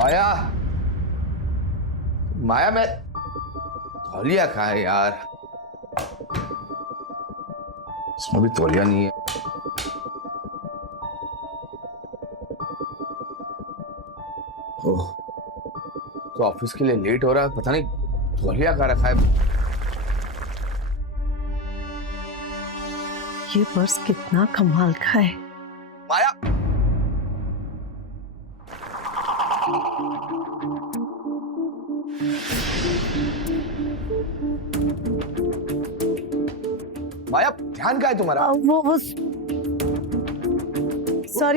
माया, माया मैं तौलिया कहाँ है यार? इसमें भी तौलिया नहीं है। ओह, तो ऑफिस के लिए लेट हो रहा है, पता नहीं तौलिया कहाँ रखा है। ये पर्स कितना कमाल का है। माया, माया ध्यान कहाँ है तुम्हारा? वो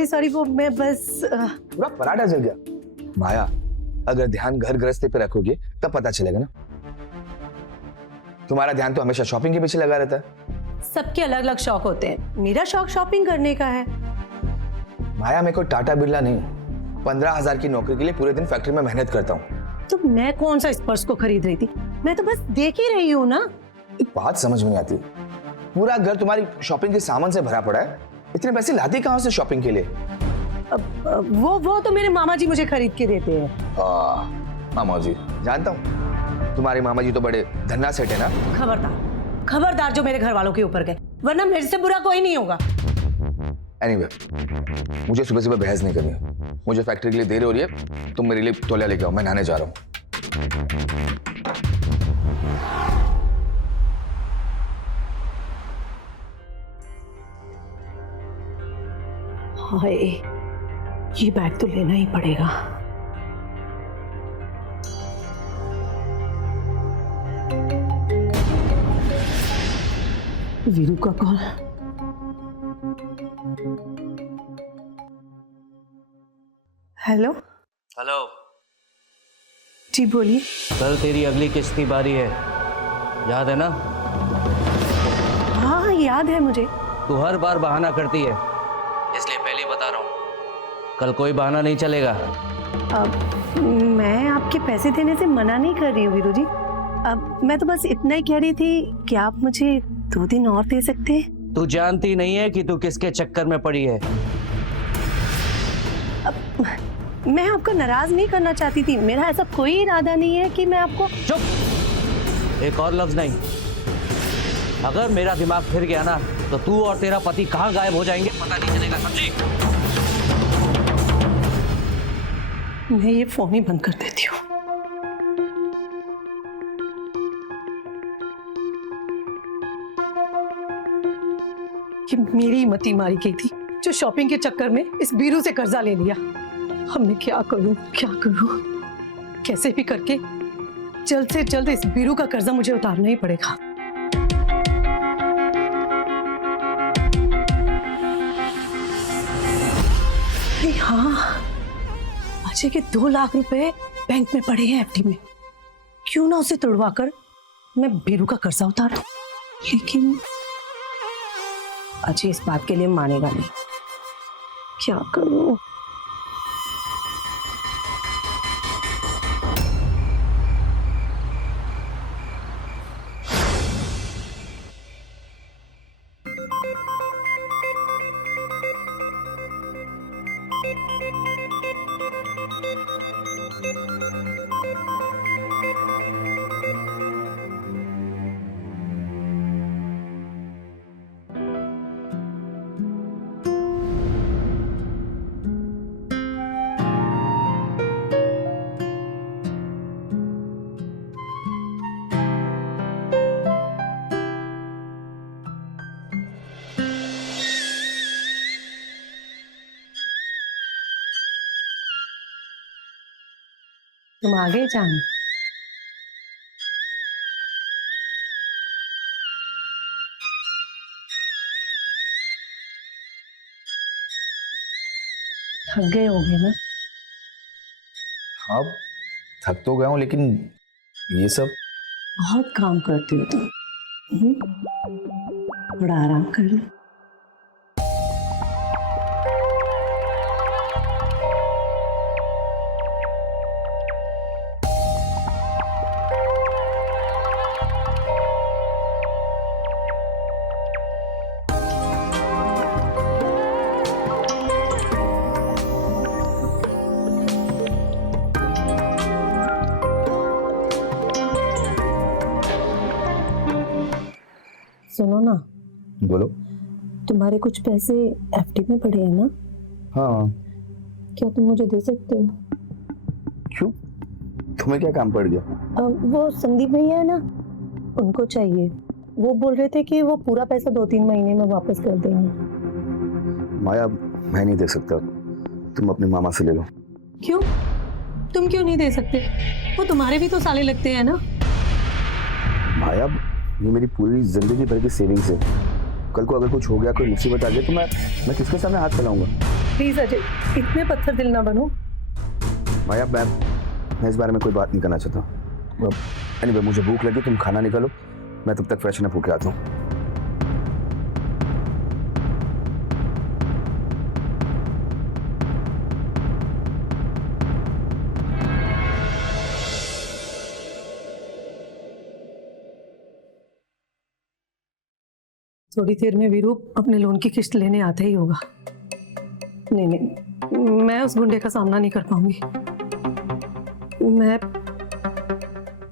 सॉरी वो मैं बस पूरा पराठा जल गया। माया, अगर ध्यान घर गृहस्थी पे रखोगे तब पता चलेगा ना। तुम्हारा ध्यान तो हमेशा शॉपिंग के पीछे लगा रहता है। सबके अलग अलग शौक होते हैं, मेरा शौक शॉपिंग करने का है। माया, मैं कोई टाटा बिरला नहीं हूँ। 15,000 की नौकरी के लिए पूरे दिन फैक्ट्री में मेहनत करता हूँ। तो मैं कौन सा इस पर्स को खरीद रही थी, मैं तो बस देख ही रही हूँ ना। एक बात समझ में नहीं आती, पूरा घर तुम्हारी शॉपिंग के सामान से भरा पड़ा है, इतने पैसे लाती कहाँ से शॉपिंग के लिए? वो तो मेरे मामा जी मुझे खरीद के देते हैं। मामा जी, जानता हूँ तुम्हारे मामा जी तो बड़े धन्ना सेठ है ना। खबरदार जो मेरे घर वालों के ऊपर गए, वरना मेरे से बुरा कोई नहीं होगा। एनीवे, मुझे सुबह सुबह बहस नहीं करनी है। मुझे फैक्ट्री के लिए देर हो रही है, तुम मेरे लिए तौलिया लेके आओ, मैं नहाने जा रहा हूँ। हाय, ये बैग तो लेना ही पड़ेगा। वीरू का कॉल। हेलो हेलो, जी बोलिए। कल तेरी अगली किस्त की बारी है, याद है ना? हाँ याद है मुझे। तू हर बार बहाना करती है, इसलिए पहले ही बता रहा हूँ, कल कोई बहाना नहीं चलेगा। अब मैं आपके पैसे देने से मना नहीं कर रही हूँ वीरू जी। अब मैं तो बस इतना ही कह रही थी कि आप मुझे 2 दिन और दे सकते हैं। तू जानती नहीं है कि तू किसके चक्कर में पड़ी है। अब मैं आपको नाराज नहीं करना चाहती थी, मेरा ऐसा कोई इरादा नहीं है कि मैं आपको। चुप, एक और लफ्ज नहीं। अगर मेरा दिमाग फिर गया ना तो तू और तेरा पति कहाँ गायब हो जाएंगे पता नहीं चलेगा, समझी? मैं ये फोन ही बंद कर देती हूँ। ये मेरी मती मारी गई थी, जो शॉपिंग के चक्कर में इस बीरू से कर्जा ले लिया। अब मैं क्या करूं, कैसे भी करके जल्द से जल्द इस बीरू का कर्जा मुझे उतारना ही पड़ेगा। हाँ, अजय के 2 लाख रुपए बैंक में पड़े हैं एफडी में, क्यों ना उसे तुड़वाकर मैं बीरू का कर्जा उतार दूं। लेकिन अजय इस बात के लिए मानेगा नहीं, क्या करूं? तुम आ गए जान। थक गए होगे ना? हाँ, थक तो गया हूँ, लेकिन ये सब। बहुत काम करते हो तुम। थोड़ा आराम कर लो। सुनो ना, बोलो। तुम्हारे कुछ पैसे एफडी में पड़े हैं ना? हाँ। क्या तुम मुझे दे सकते हो? क्यों, तुम्हें क्या काम पड़ गया? वो संदीप भैया है ना, उनको चाहिए। वो बोल रहे थे कि वो पूरा पैसा 2-3 महीने में वापस कर देंगे। माया, मैं नहीं दे सकता, तुम अपने मामा से ले लो। क्यों? तुम क्यों नहीं दे सकते? वो तुम्हारे भी तो साले लगते हैं ना। माया, ये मेरी पूरी जिंदगी भर की सेविंग्स है। कल को अगर कुछ हो गया, कोई मुसीबत आ गई, तो मैं किसके सामने हाथ फैलाऊंगा? प्लीज अजय, इतने पत्थर दिल ना बनो। माया, मैं इस बारे में कोई बात नहीं करना चाहता। एनीवे, मुझे भूख लगी, तुम खाना निकालो, मैं तब तक फ्रेशन अप होके आता हूँ। थोड़ी देर में वीरू अपने लोन की किस्त लेने आता ही होगा। नहीं नहीं, मैं उस गुंडे का सामना नहीं कर पाऊंगी।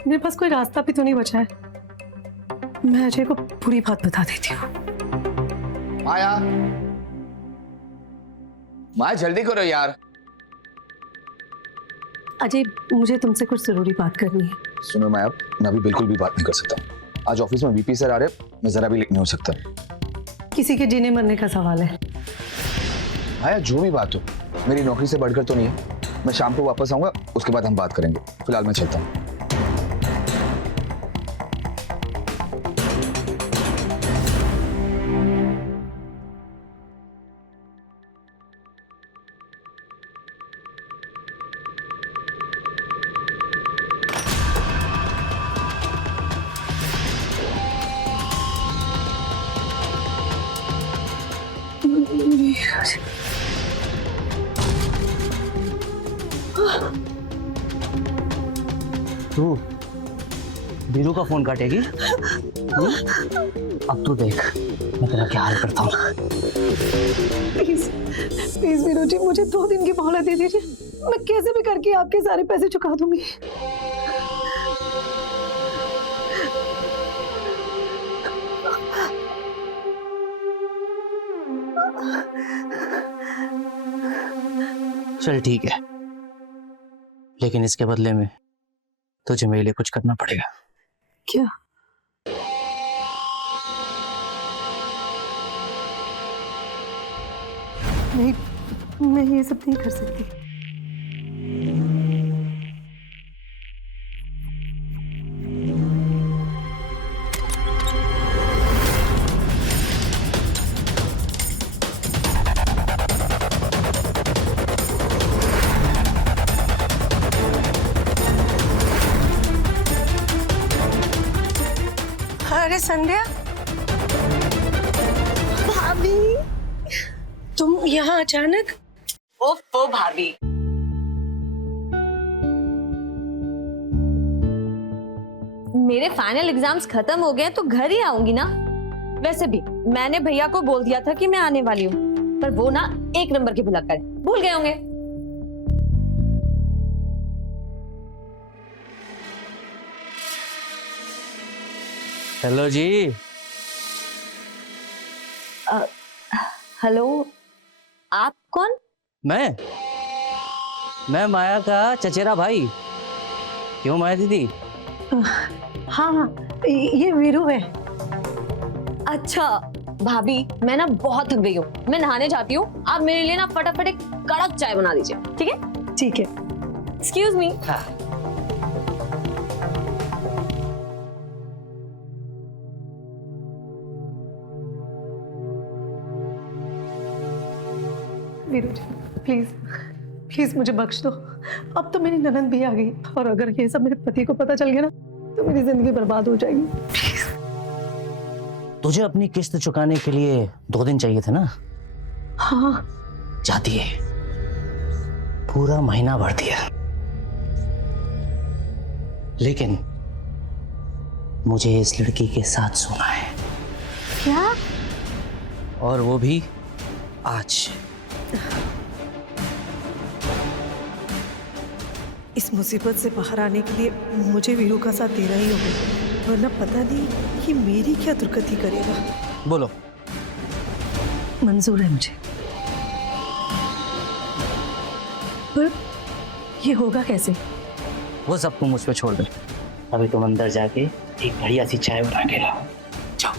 मेरे पास कोई रास्ता भी तो नहीं बचा है। मैं अजय को पूरी बात बता देती हूँ। माया, माया जल्दी करो यार। अजय, मुझे तुमसे कुछ जरूरी बात करनी है। सुनो माया, मैं अभी बिल्कुल भी बात नहीं कर सकता। आज ऑफिस में वीपी सर आ रहे, मैं जरा भी लेट नहीं हो सकता। किसी के जीने मरने का सवाल है। माया, जो भी बात हो, मेरी नौकरी से बढ़कर तो नहीं है। मैं शाम को वापस आऊंगा, उसके बाद हम बात करेंगे। फिलहाल मैं चलता हूँ। तू वीरू का फोन काटेगी? अब तू देख मैं तेरा क्या हाल करता हूँ। प्लीज प्लीज वीरू जी, मुझे 2 दिन की मोहलत दे दीजिए। मैं कैसे भी करके आपके सारे पैसे चुका दूंगी। चल ठीक है, लेकिन इसके बदले में तुझे मेरे लिए कुछ करना पड़ेगा। क्या? नहीं, मैं ये सब नहीं कर सकती। अरे संध्या, भाभी, तुम यहाँ अचानक? ओफो भाभी, मेरे फाइनल एग्जाम्स खत्म हो गए तो घर ही आऊंगी ना। वैसे भी मैंने भैया को बोल दिया था कि मैं आने वाली हूँ, पर वो ना 1 नंबर के भुलक्कड़ है, भूल गए होंगे। हेलो जी। हेलो, आप कौन? मैं माया का चचेरा भाई। क्यों माया दीदी? हाँ हाँ, ये वीरू है। अच्छा भाभी, मैं ना बहुत थक गई हूँ, मैं नहाने जाती हूँ। आप मेरे लिए ना फटाफट एक कड़क चाय बना दीजिए, ठीक है? ठीक है। Excuse me. हाँ। वीरू जी, प्लीज प्लीज मुझे बख्श दो। अब तो मेरी ननद भी आ गई, और अगर ये सब मेरे पति को पता चल गया ना, तो मेरी जिंदगी बर्बाद हो जाएगी। प्लीज। तुझे अपनी किस्त चुकाने के लिए 2 दिन चाहिए थे ना? हाँ। जाती है, पूरा महीना भर दिया, लेकिन मुझे इस लड़की के साथ सोना है। क्या? और वो भी आज। इस मुसीबत से बाहर आने के लिए मुझे वीरू का साथ देना ही होगा, वरना पता नहीं कि मेरी क्या दुर्गति करेगा। बोलो। मंजूर है मुझे, पर ये होगा कैसे? वो सब तुम मुझ पे छोड़ दे। अभी तुम अंदर जाके एक बढ़िया सी चाय बना के लाओ। जाओ।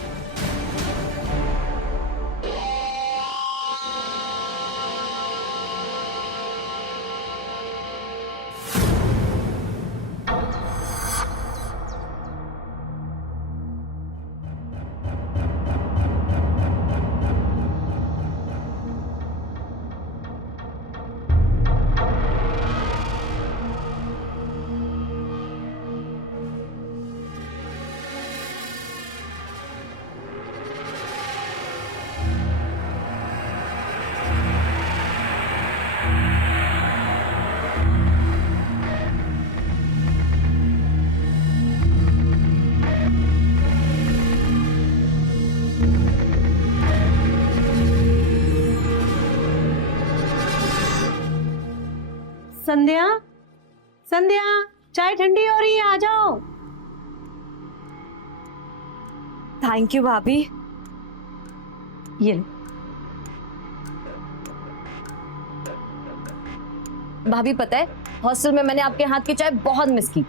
संध्या, संध्या, चाय ठंडी हो रही है, आ जाओ। थैंक यू भाभी। ये लो। भाभी पता है, हॉस्टल में मैंने आपके हाथ की चाय बहुत मिस की।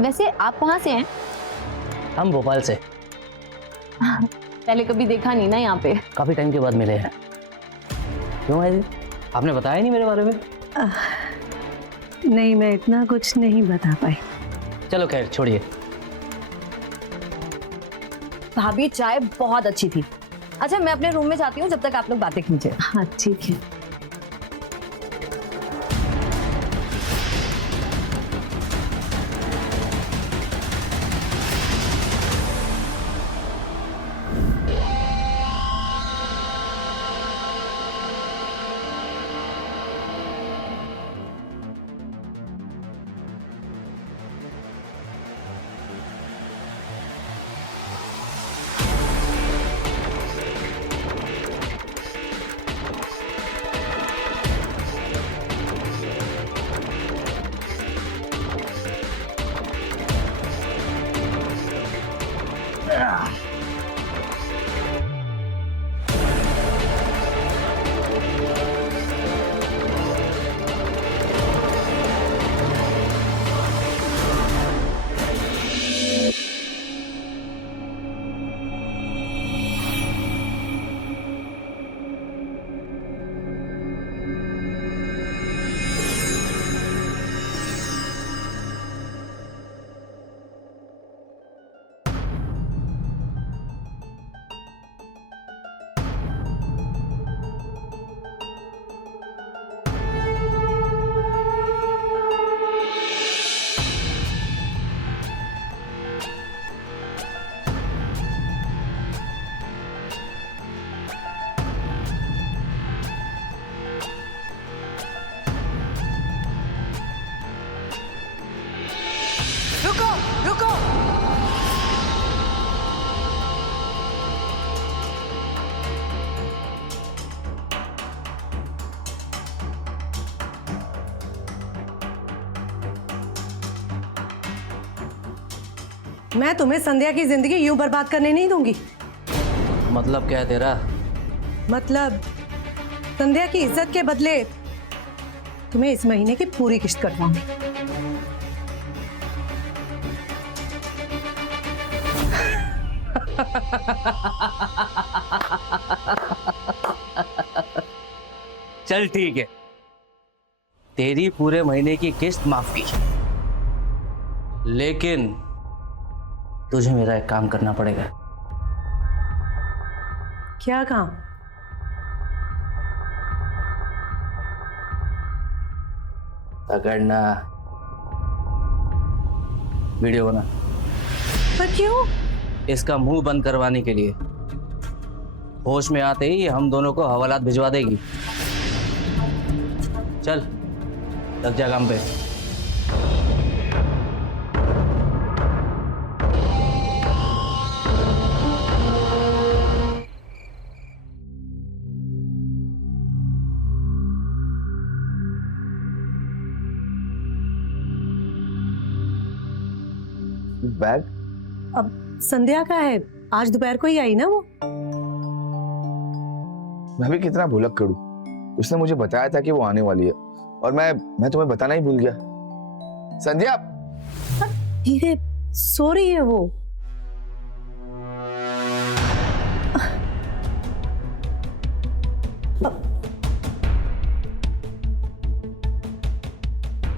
वैसे आप कहाँ से हैं? हम भोपाल से। पहले कभी देखा नहीं ना यहाँ पे। काफी टाइम के बाद मिले हैं। क्यों है? आपने बताया नहीं मेरे बारे में? नहीं, मैं इतना कुछ नहीं बता पाई। चलो खैर छोड़िए। भाभी चाय बहुत अच्छी थी। अच्छा मैं अपने रूम में जाती हूँ, जब तक आप लोग बातें कीजिए। हाँ ठीक है। रुको, रुको। मैं तुम्हें संध्या की जिंदगी यूं बर्बाद करने नहीं दूंगी। मतलब क्या है तेरा? मतलब संध्या की इज्जत के बदले तुम्हें इस महीने की पूरी किश्त कटवाऊंगी। चल ठीक है, तेरी पूरे महीने की किस्त माफ की, लेकिन तुझे मेरा एक काम करना पड़ेगा। क्या काम? पकड़ना, वीडियो बना। पर क्यों? इसका मुंह बंद करवाने के लिए। होश में आते ही हम दोनों को हवालात भिजवा देगी। चल लग जा काम पे। बैग? अब संध्या का है, आज दोपहर को ही आई ना वो। मैं भी कितना भुलक करूं, उसने मुझे बताया था कि वो आने वाली है और मैं तुम्हें बताना ही भूल गया। संध्या, धीरे सो रही है वो।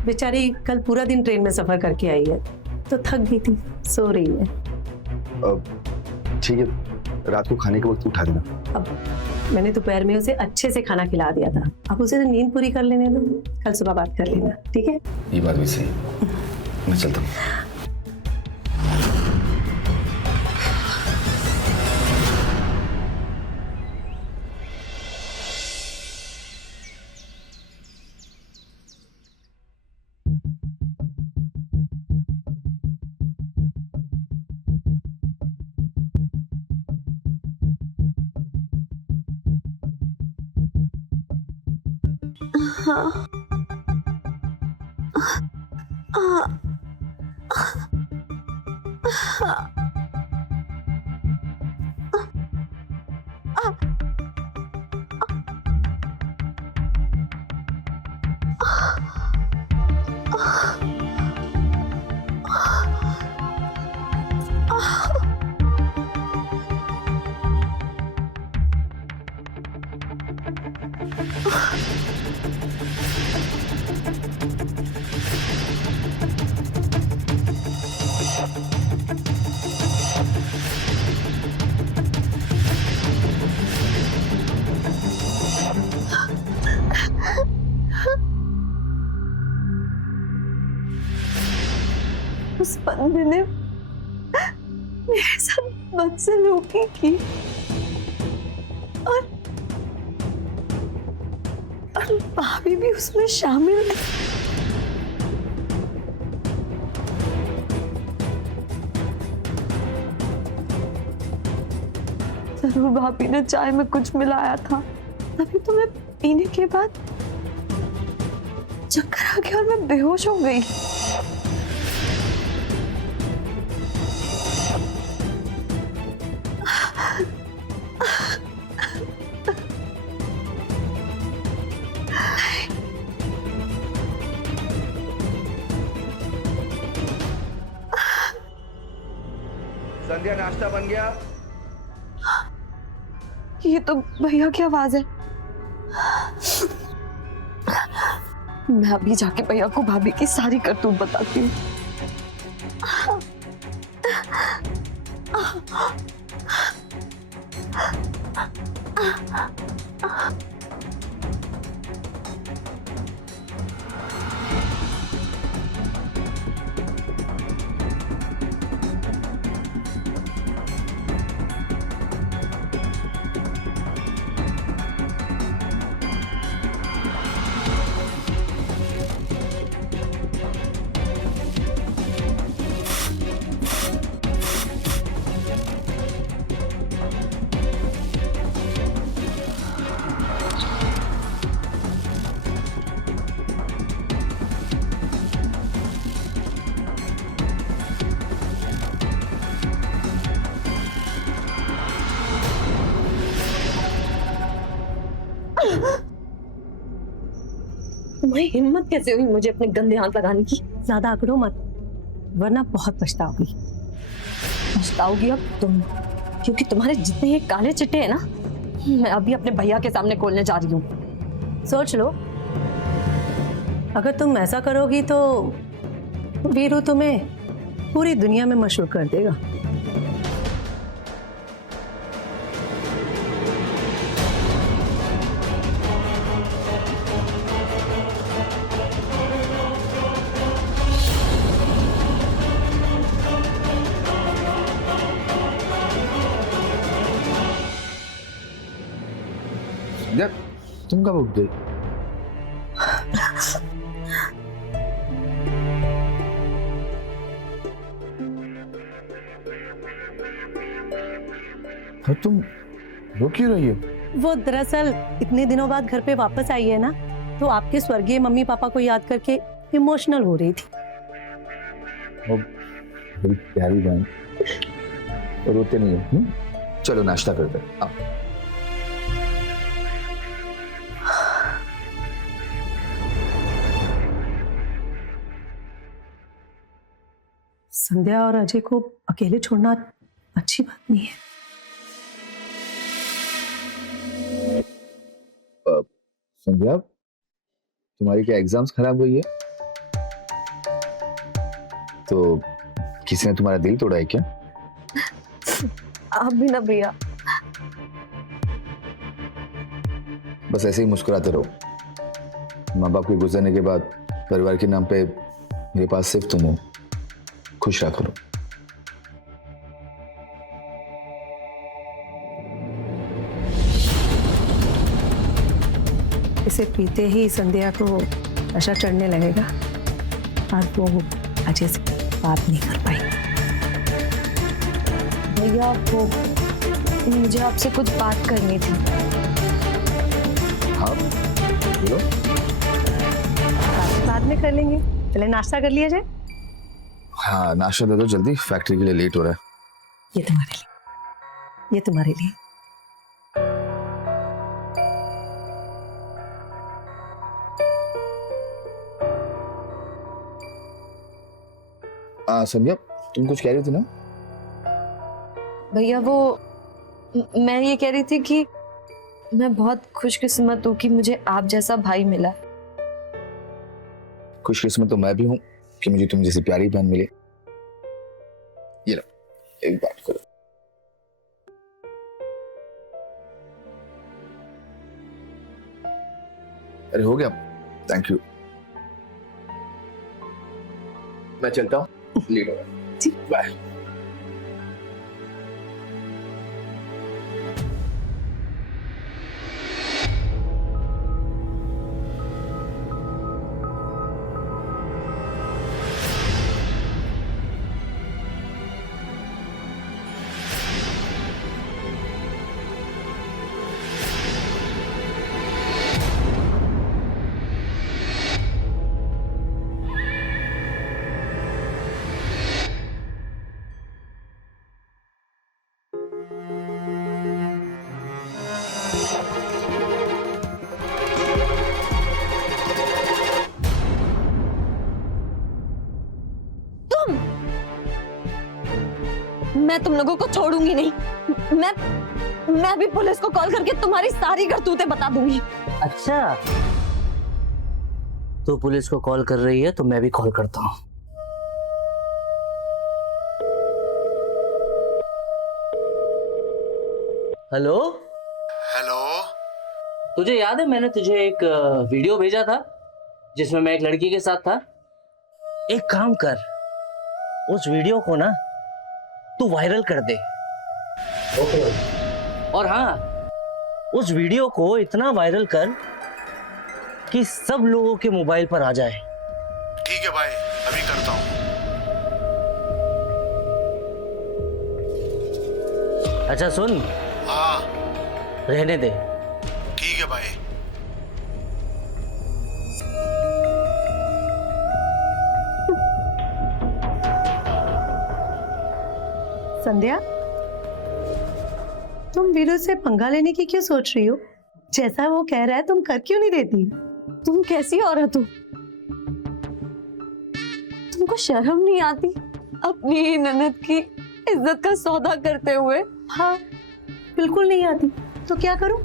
बेचारी कल पूरा दिन ट्रेन में सफर करके आई है तो थक गई थी, सो रही है। ठीक है, रात को खाने के वक्त उठा देना। अब मैंने दोपहर में उसे अच्छे से खाना खिला दिया था, अब उसे नींद पूरी कर लेने दो, कल सुबह बात कर लेना, ठीक है? ये बात भी सही, मैं चलता हूँ। उस बंदे ने मेरे साथ बदसलूकी की और भाभी भी उसमें शामिल थी। जरूर भाभी ने चाय में कुछ मिलाया था, तभी तो मैं पीने के बाद चक्कर आ गया और मैं बेहोश हो गई। संध्या, नाश्ता बन गया? ये तो भैया की आवाज है। मैं अभी जाके भैया को भाभी की सारी करतूत बताती हूँ। तुम्हारी हिम्मत कैसे हुई मुझे अपने गंदे हाथ लगाने की? ज्यादा अकड़ो मत, वरना बहुत पछताओगी। पछताओगी अब तुम, क्योंकि तुम्हारे जितने ये काले चिट्टे हैं ना, मैं अभी अपने भैया के सामने खोलने जा रही हूँ। सोच लो, अगर तुम ऐसा करोगी तो वीरू तुम्हें पूरी दुनिया में मशहूर कर देगा। यार, तुम कब उठ गई? और तुम रो क्यों रही हो? वो दरअसल इतने दिनों बाद घर पे वापस आई है ना, तो आपके स्वर्गीय मम्मी पापा को याद करके इमोशनल हो रही थी। मेरी प्यारी बहन, रोते नहीं हो? चलो नाश्ता करते हैं, आओ। संध्या और अजय को अकेले छोड़ना अच्छी बात नहीं है। संध्या, तुम्हारी क्या एग्जाम्स खराब हुई है? तो किसी ने तुम्हारा दिल तोड़ा है क्या? आप भी ना भैया। बस ऐसे ही मुस्कुराते रहो। माँ बाप के गुजरने के बाद परिवार के नाम पे मेरे पास सिर्फ तुम हो। खुश रहा करो। इसे पीते ही संध्या को नशा चढ़ने लगेगा और वो अजय से बात नहीं कर पाई। भैया वो मुझे आपसे कुछ बात करनी थी। हाँ बोलो। बात बाद में कर लेंगे, पहले नाश्ता कर लिया जाए। हाँ नाश्ता दे दो जल्दी, फैक्ट्री के लिए लेट हो रहा है। ये तुम्हारे लिए, ये तुम्हारे लिए। संध्या तुम कुछ कह रही थी ना? भैया वो मैं ये कह रही थी कि मैं बहुत खुशकिस्मत हूँ कि मुझे आप जैसा भाई मिला। खुशकिस्मत तो मैं भी हूँ कि मुझे तुम जैसी प्यारी बहन मिली। ये लो, एक बात करो। अरे हो गया, थैंक यू। मैं चलता हूँ, लेट हो गया। बाय। मैं तुम लोगों को छोड़ूंगी नहीं। मैं भी पुलिस को कॉल करके तुम्हारी सारी करतूतें बता दूंगी। अच्छा, तो पुलिस को कॉल कर रही है तो मैं भी कॉल करता हूँ। Hello hello. तुझे याद है मैंने तुझे एक वीडियो भेजा था जिसमें मैं एक लड़की के साथ था? एक काम कर, उस वीडियो को ना तू वायरल कर दे। ओके। और हाँ, उस वीडियो को इतना वायरल कर कि सब लोगों के मोबाइल पर आ जाए। ठीक है भाई, अभी करता हूँ। अच्छा सुन, हाँ रहने दे। ठीक है भाई। संध्या, तुम वीरू से पंगा लेने की क्यों सोच रही हो? जैसा वो कह रहा है तुम कर क्यों नहीं देती? तुम कैसी औरत हो? तुमको शर्म नहीं आती अपनी ही ननद की इज्जत का सौदा करते हुए? हाँ बिल्कुल नहीं आती, तो क्या करूं?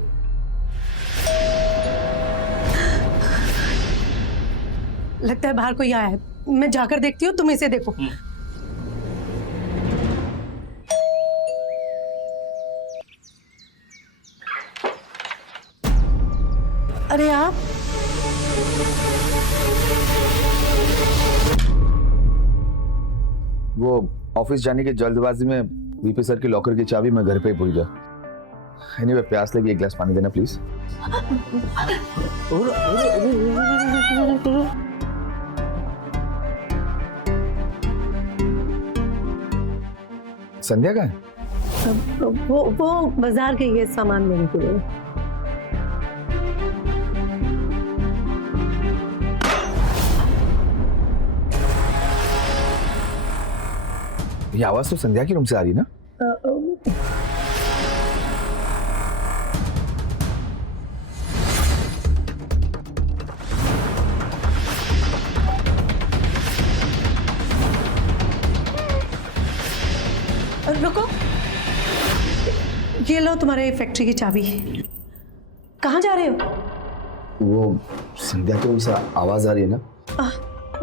लगता है बाहर कोई आया है, मैं जाकर देखती हूँ, तुम इसे देखो। अरे आप वो ऑफिस जाने की जल्दबाजी में वीपी सर की लॉकर की चाबी मैं घर पे ही भूल गया। एनीवे प्यास लगी, एक गिलास पानी देना प्लीज। संध्या का है? वो बाजार गई है सामान लेने के लिए। ये आवाज तो संध्या की रूम से आ रही ना? रुको, ये लो तुम्हारे फैक्ट्री की चाबी। कहाँ जा रहे हो? वो संध्या की रूम से आवाज आ रही है ना?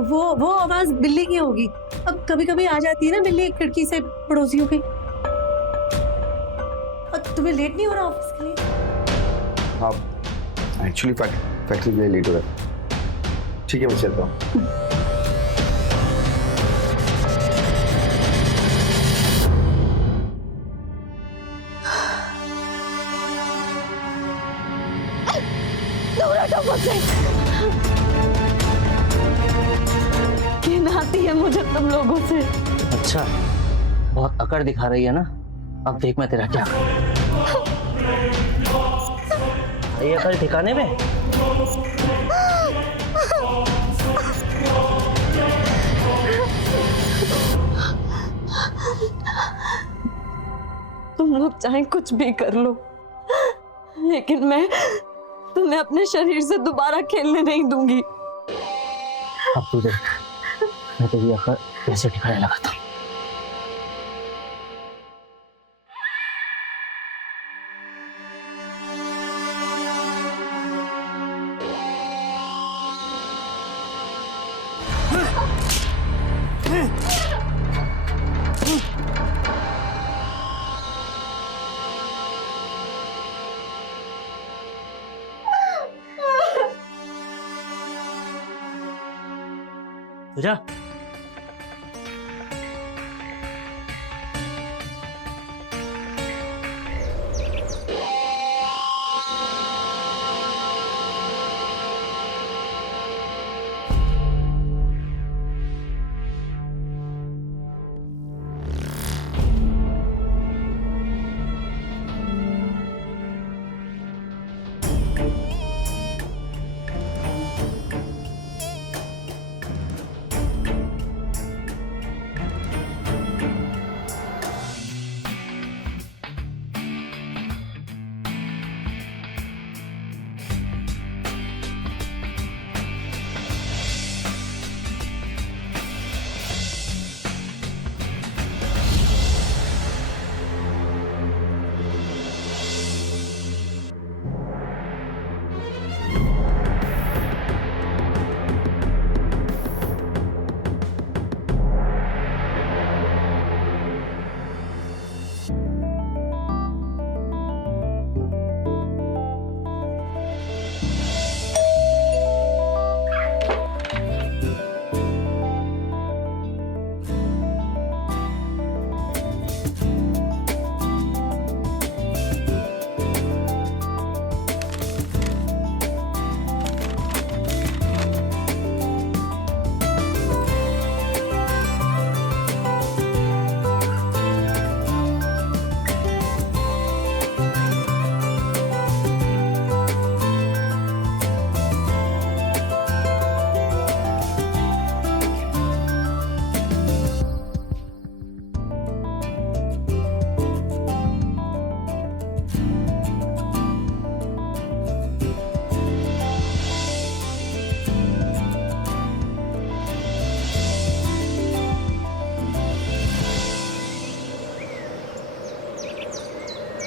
वो आवाज बिल्ली की होगी। अब कभी कभी आ जाती है ना बिल्ली खिड़की से पड़ोसियों की। तुम्हें लेट नहीं हो रहा ऑफिस के लिए? हाँ, एक्चुअली फैक्ट्री के लिए लेट हो रहा है। ठीक है, मैं चलता हूँ। दूर हटो मुझसे। घिन आती है मुझे तुम लोगों से। अच्छा, बहुत अकड़ दिखा रही है ना? अब देख मैं तेरा क्या करूं। ये अकड़ ठिकाने में? तुम लोग चाहे कुछ भी कर लो, लेकिन मैं तुम्हें अपने शरीर से दोबारा खेलने नहीं दूंगी। अब तू देख, मैं तेरी अकड़ कैसे ठिकाने लगाता हूँ। पूजा,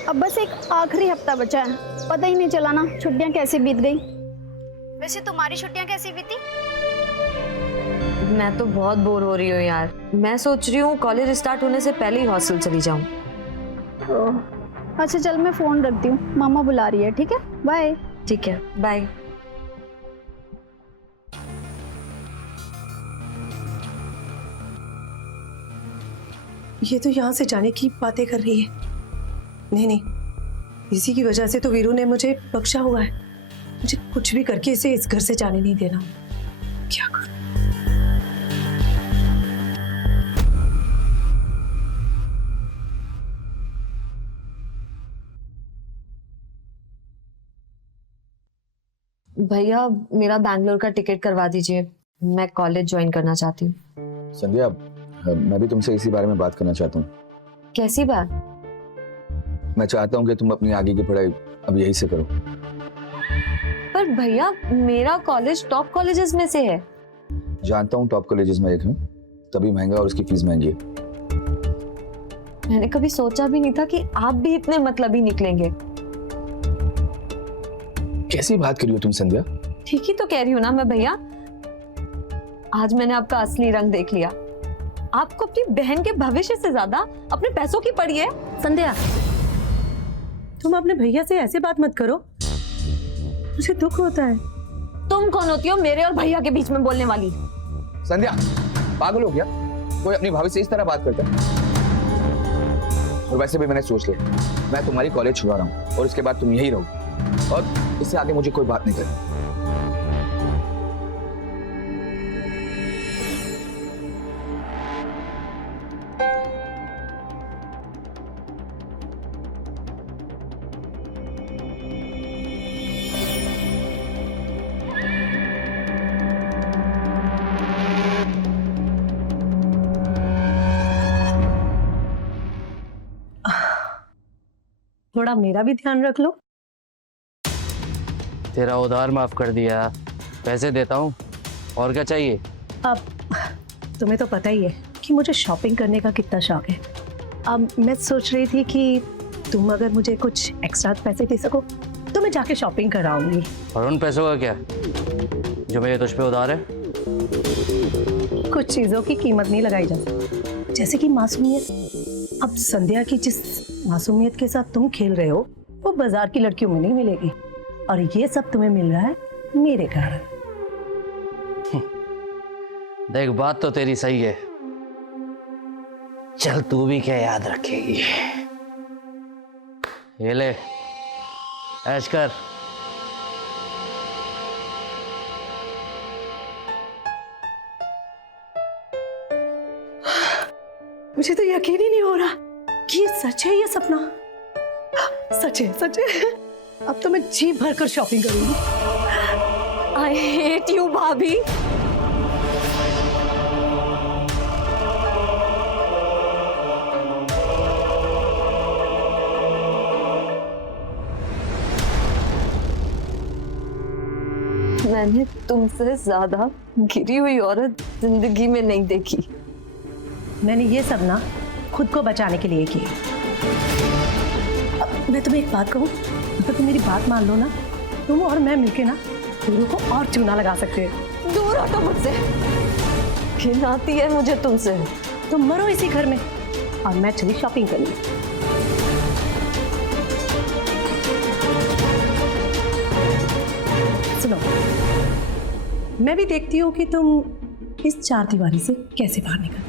अब बस एक आखिरी हफ्ता बचा है, पता ही नहीं चला ना छुट्टियां कैसे बीत गई। वैसे तुम्हारी छुट्टियां कैसी बीती? मैं तो बहुत बोर हो रही हूँ यार। मैं सोच रही हूँ कॉलेज स्टार्ट होने से पहले ही हॉस्टल चली जाऊँ। अच्छा चल मैं फोन रखती हूँ, मामा बुला रही है। ठीक है, बाय। ठीक है, बाय। ये तो यहाँ से जाने की बातें कर रही है। नहीं, इसी की वजह से तो वीरू ने मुझे बख्शा हुआ है। मुझे कुछ भी करके इसे इस घर से जाने नहीं देना। क्या करूं? भैया मेरा बैंगलोर का टिकट करवा दीजिए, मैं कॉलेज ज्वाइन करना चाहती हूँ। संध्या, मैं भी तुमसे इसी बारे में बात करना चाहता हूँ। कैसी बात? मैं चाहता हूँ कि तुम अपनी आगे की पढ़ाई अब यहीं से करो। पर भैया मेरा कॉलेज टॉप कॉलेजेस में से है। जानता हूँ टॉप कॉलेजेस में एक है, तभी महंगा और उसकी फीस महंगी है। मैंने कभी सोचा भी नहीं था कि आप भी इतने मतलबी निकलेंगे। कैसी बात करी हो तुम संध्या? ठीक ही तो कह रही हूँ ना मैं भैया। आज मैंने आपका असली रंग देख लिया। आपको अपनी बहन के भविष्य से ज्यादा अपने पैसों की पड़ी है। संध्या, तुम अपने भैया से ऐसे बात मत करो, मुझे दुख होता है। तुम कौन होती हो मेरे और भैया के बीच में बोलने वाली? संध्या, पागल हो गया? कोई अपनी भाभी से इस तरह बात करता है? और वैसे भी मैंने सोच लिया, मैं तुम्हारी कॉलेज छुड़ा रहा हूँ और इसके बाद तुम यही रहोगी और इससे आगे मुझे कोई बात नहीं करनी। थोड़ा मेरा भी ध्यान रख लो। तेरा उधार माफ कर दिया, पैसे देता हूँ, और क्या चाहिए? अब तुम्हें तो पता ही है कि मुझे शॉपिंग करने का कितना शौक है। अब मैं सोच रही थी कि तुम अगर मुझे कुछ एक्स्ट्रा पैसे दे सको तो मैं जाके शॉपिंग कराऊंगी। और उन पैसों का क्या जो मेरे तुझ पे उधार है? कुछ चीजों की कीमत नहीं लगाई जा सकती, जैसे कि मासूमियत। अब संध्या की जिस मासूमियत के साथ तुम खेल रहे हो वो बाजार की लड़कियों में नहीं मिलेगी, और ये सब तुम्हें मिल रहा है मेरे कारण। देख, बात तो तेरी सही है, चल तू भी क्या याद रखेगी। ये ले, ऐश कर। मुझे तो यकीन ही नहीं हो रहा कि ये सच है, ये सपना सच है, सच है। अब तो मैं जी भर कर शॉपिंग करूंगी। आई हेट यू भाभी। मैंने तुमसे ज्यादा गिरी हुई औरत जिंदगी में नहीं देखी। मैंने ये सब ना खुद को बचाने के लिए किया। अब मैं तुम्हें एक बात कहूँ, अगर तुम मेरी बात मान लो ना, तुम और मैं मिलके ना दोनों को और चूना लगा सकते हैं। दूर हटो मुझसे, घिन आती है मुझे तुमसे। तुम मरो इसी घर में और मैं चली शॉपिंग करने। सुनो, मैं भी देखती हूँ कि तुम इस चार दीवारी से कैसे बाहर निकल।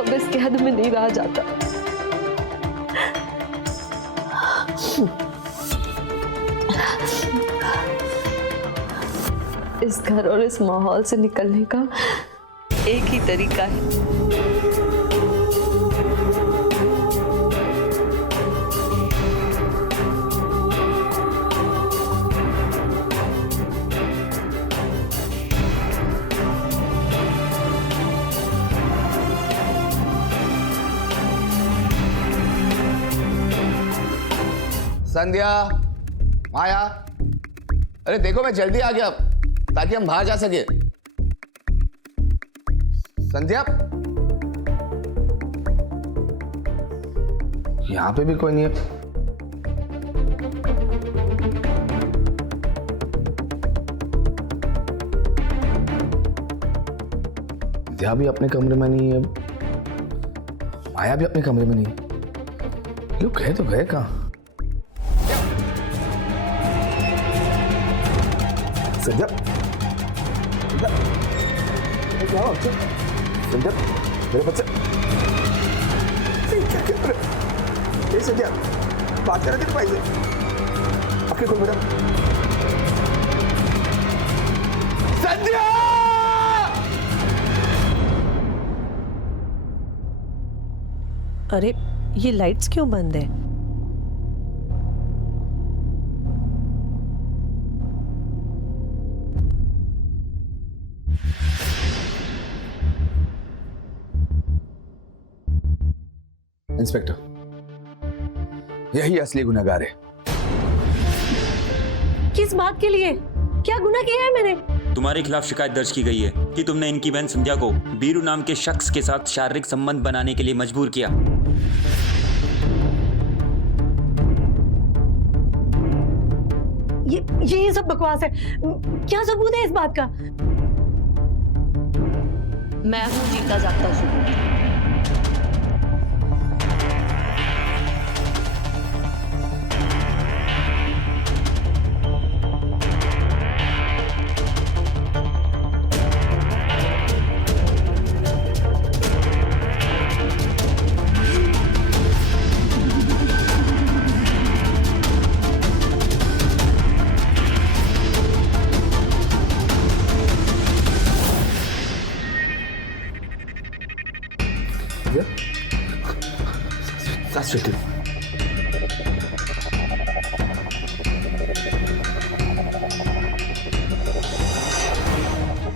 अब इस कैद में नहीं रहा जाता। इस घर और इस माहौल से निकलने का एक ही तरीका है, संध्या, माया, अरे देखो मैं जल्दी आ गया ताकि हम बाहर जा सके। संध्या, यहां पे भी कोई नहीं है। संध्या भी अपने कमरे में नहीं है, माया भी अपने कमरे में नहीं है। लोग गए तो गए कहाँ? संध्या, क्या हुआ? संध्या, मेरे बच्चे क्या कर रहे? ए संध्या, बात कर रहे थे भाई से। आपके कौन बेटा? संध्या! अरे ये लाइट्स क्यों बंद है? इंस्पेक्टर, यही असली गुनहगार है। किस बात के लिए? क्या गुनाह किया है मैंने? तुम्हारे खिलाफ शिकायत दर्ज की गई है कि तुमने इनकी बहन संध्या को बीरू नाम के शख्स के साथ शारीरिक संबंध बनाने के लिए मजबूर किया। ये सब बकवास है। क्या सबूत है इस बात का? मैं हूँ जीता जागता सबूत।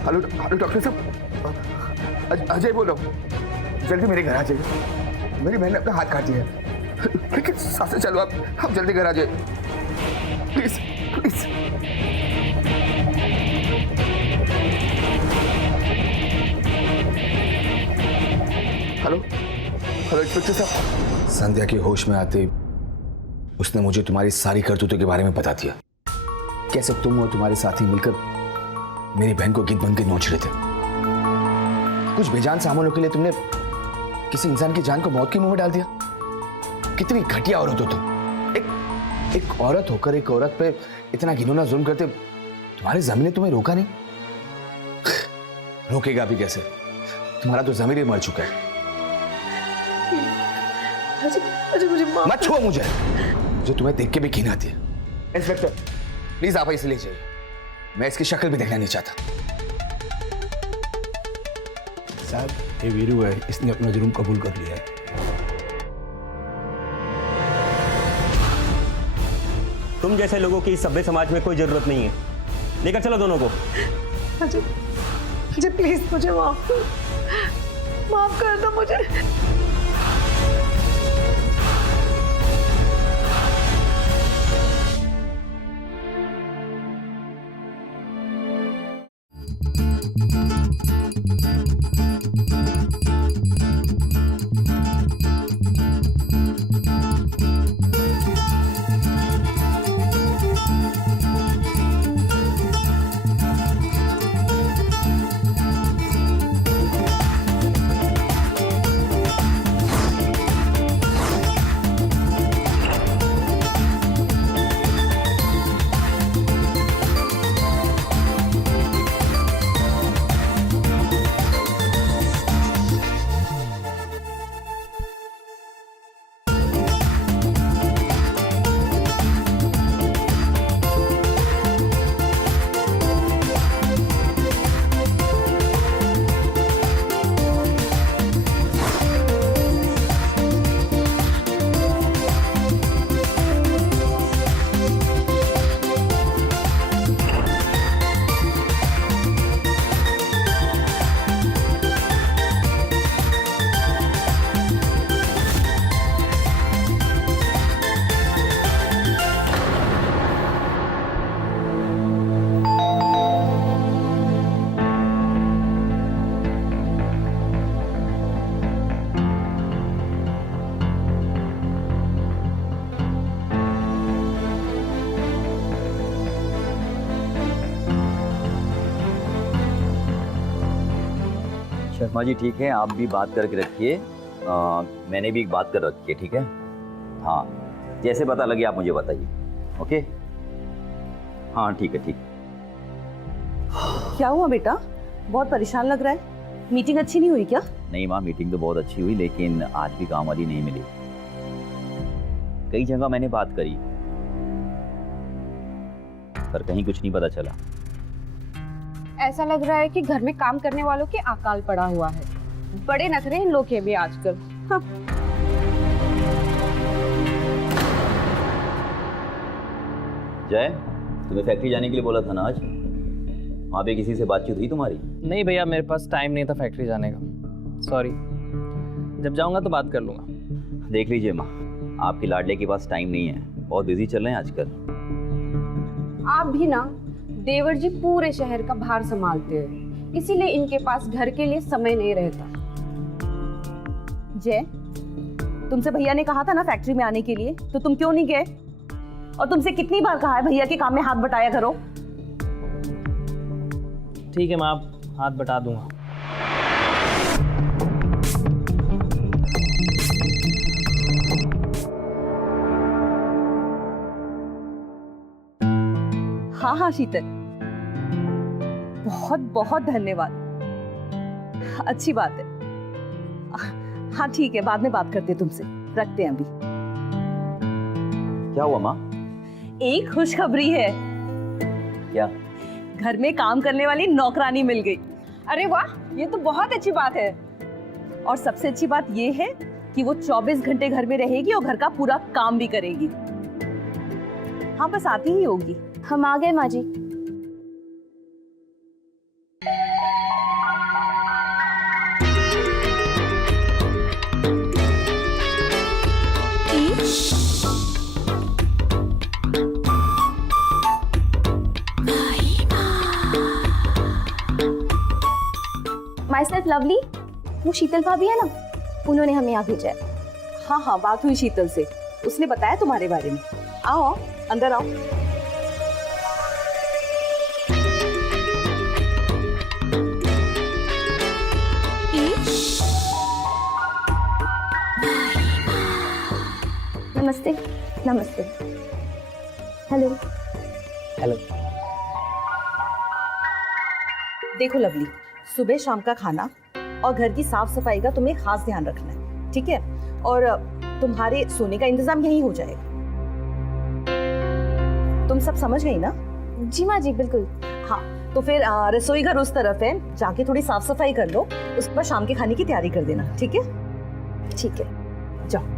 हेलो हेलो डॉक्टर साहब, अजय बोल रहा हूँ। जल्दी मेरे घर आ जाइए। मेरी बहन ने अपना हाथ काट दिया है। लेकिन साथ चलो आप जल्दी घर आ जाइए please please. Hello hello inspector साहब। संध्या के होश में आते उसने मुझे तुम्हारी सारी करतूतों के बारे में बता दिया। कैसे तुम और तुम्हारे साथी मिलकर मेरी बहन को गीत बन के नोच रहे थे। कुछ बेजान सामानों के लिए तुमने किसी इंसान की जान को मौत के मुंह में डाल दिया। कितनी घटिया औरत हो तुम। एक औरत होकर एक औरत पे इतना घिनौना जुल्म करते तुम्हारी ज़मीर ने तुम्हें रोका नहीं। रोकेगा भी कैसे? तुम्हारा तो ज़मीर ही मर चुका है। अजय मुझे माफ मत छुओ मुझे, जो तुम्हें देख के भी घिन आती है। इंस्पेक्टर प्लीज आप इसे ले जाइए। मैं इसकी शक्ल भी देखना नहीं चाहता। साहब ये वीरू है, इसने अपना जुर्म कबूल कर लिया है। तुम जैसे लोगों की इस सभ्य समाज में कोई जरूरत नहीं है। लेकर चलो दोनों को। अजय प्लीज मुझे माफ कर दो मुझे। शर्मा जी ठीक है, आप भी बात करके रखिए। मैंने भी एक बात कर रखी है, ठीक है? हाँ, जैसे पता लगे आप मुझे बताइए। ओके? हाँ ठीक है, ठीक है। क्या हुआ बेटा, बहुत परेशान लग रहा है। मीटिंग अच्छी नहीं हुई क्या? नहीं माँ, मीटिंग तो बहुत अच्छी हुई, लेकिन आज भी काम वाली नहीं मिली। कई जगह मैंने बात करी, पर कहीं कुछ नहीं पता चला। ऐसा लग रहा है कि घर में काम करने वालों के अकाल पड़ा हुआ है। बड़े नखरे इन लोग के भी आजकल। हाँ। जय, तुम्हें फैक्ट्री जाने के लिए बोला था ना आज? वहाँ पे किसी से बातचीत हुई तुम्हारी? नहीं भैया, मेरे पास टाइम नहीं था फैक्ट्री जाने का, सॉरी। जब जाऊंगा तो बात कर लूंगा। देख लीजिए माँ, आपके लाडले के पास टाइम नहीं है, बहुत बिजी चल रहे हैं आजकल। आप भी ना, देवर जी पूरे शहर का भार संभालते हैं, इसीलिए इनके पास घर के लिए समय नहीं रहता। जय, तुमसे भैया ने कहा था ना फैक्ट्री में आने के लिए, तो तुम क्यों नहीं गए? और तुमसे कितनी बार कहा है भैया के काम में हाथ बटाया करो। ठीक है माँ, आप हाथ बटा दूंगा। हाँ हाँ शीतल, बहुत बहुत धन्यवाद, अच्छी बात है। हाँ ठीक है, बाद में बात करते हैं तुमसे, रखते हैं अभी। क्या हुआ माँ? एक खुशखबरी है। क्या? घर में काम करने वाली नौकरानी मिल गई। अरे वाह, ये तो बहुत अच्छी बात है। और सबसे अच्छी बात ये है कि वो 24 घंटे घर में रहेगी और घर का पूरा काम भी करेगी। हाँ, बस आती ही होगी। हम आ गए माँ जी। माई सेल्फ लवली, वो शीतल भाभी है ना, उन्होंने हमें यहाँ भेजा है। हाँ हाँ, बात हुई शीतल से, उसने बताया तुम्हारे बारे में। आओ आओ, अंदर आओ। नमस्ते। नमस्ते। हेलो। हेलो। देखो लवली, सुबह शाम का खाना और घर की साफ सफाई का तुम्हें खास ध्यान रखना है, ठीक है? और तुम्हारे सोने का इंतजाम यहीं हो जाएगा। तुम सब समझ गई ना? जी माँ जी, बिल्कुल। हाँ, तो फिर रसोई घर उस तरफ है, जाके थोड़ी साफ सफाई कर लो, उसके बाद शाम के खाने की तैयारी कर देना, ठीक है? ठीक है, जाओ।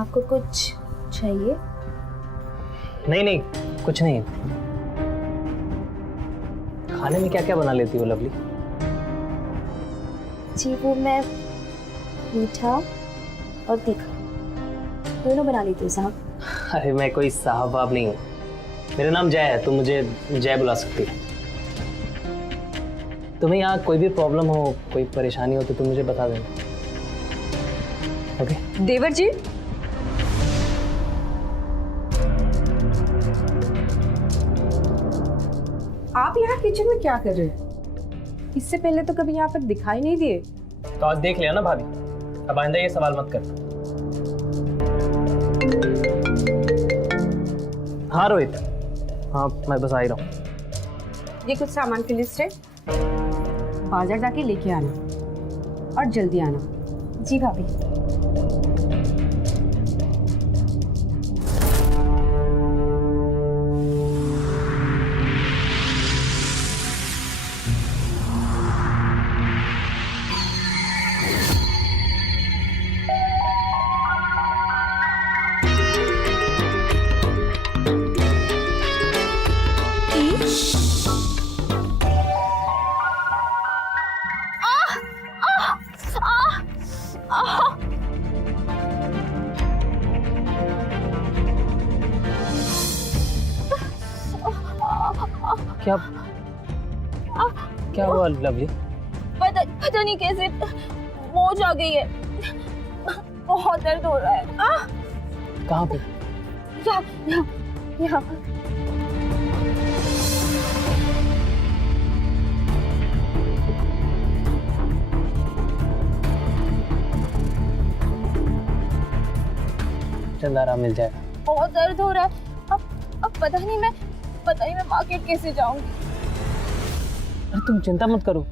आपको कुछ चाहिए? नहीं नहीं, कुछ नहीं। खाने में क्या क्या बना लेती हो लवली? जी, वो मैं मीठा और तीखा दोनों बना लेती हूँ साहब। अरे मैं कोई साहब बाब नहीं हूँ, मेरा नाम जय है, तुम मुझे जय बुला सकती हो। तुम्हें यहाँ कोई भी प्रॉब्लम हो, कोई परेशानी हो तो तुम मुझे बता देना, ओके? देवर जी, आप यहाँ किचन में क्या कर रहे हैं? इससे पहले तो कभी यहाँ पर दिखाई नहीं दिए। तो आज देख लिया ना भाभी, अब आइंदा ये सवाल मत कर। हाँ रोहित, हाँ मैं बस आ ही रहा हूँ। ये कुछ सामान की लिस्ट है, बाजार जाके लेके आना और जल्दी आना। जी भाभी। क्या क्या हुआ लवली? पता नहीं कैसे मोच आ गई है, बहुत दर्द हो रहा है। कहाँ पे? यहाँ चल आराम मिल जाएगा। बहुत दर्द हो रहा है। अब पता नहीं मैं मार्केट कैसे जाऊंगी। अरे तुम चिंता मत करो,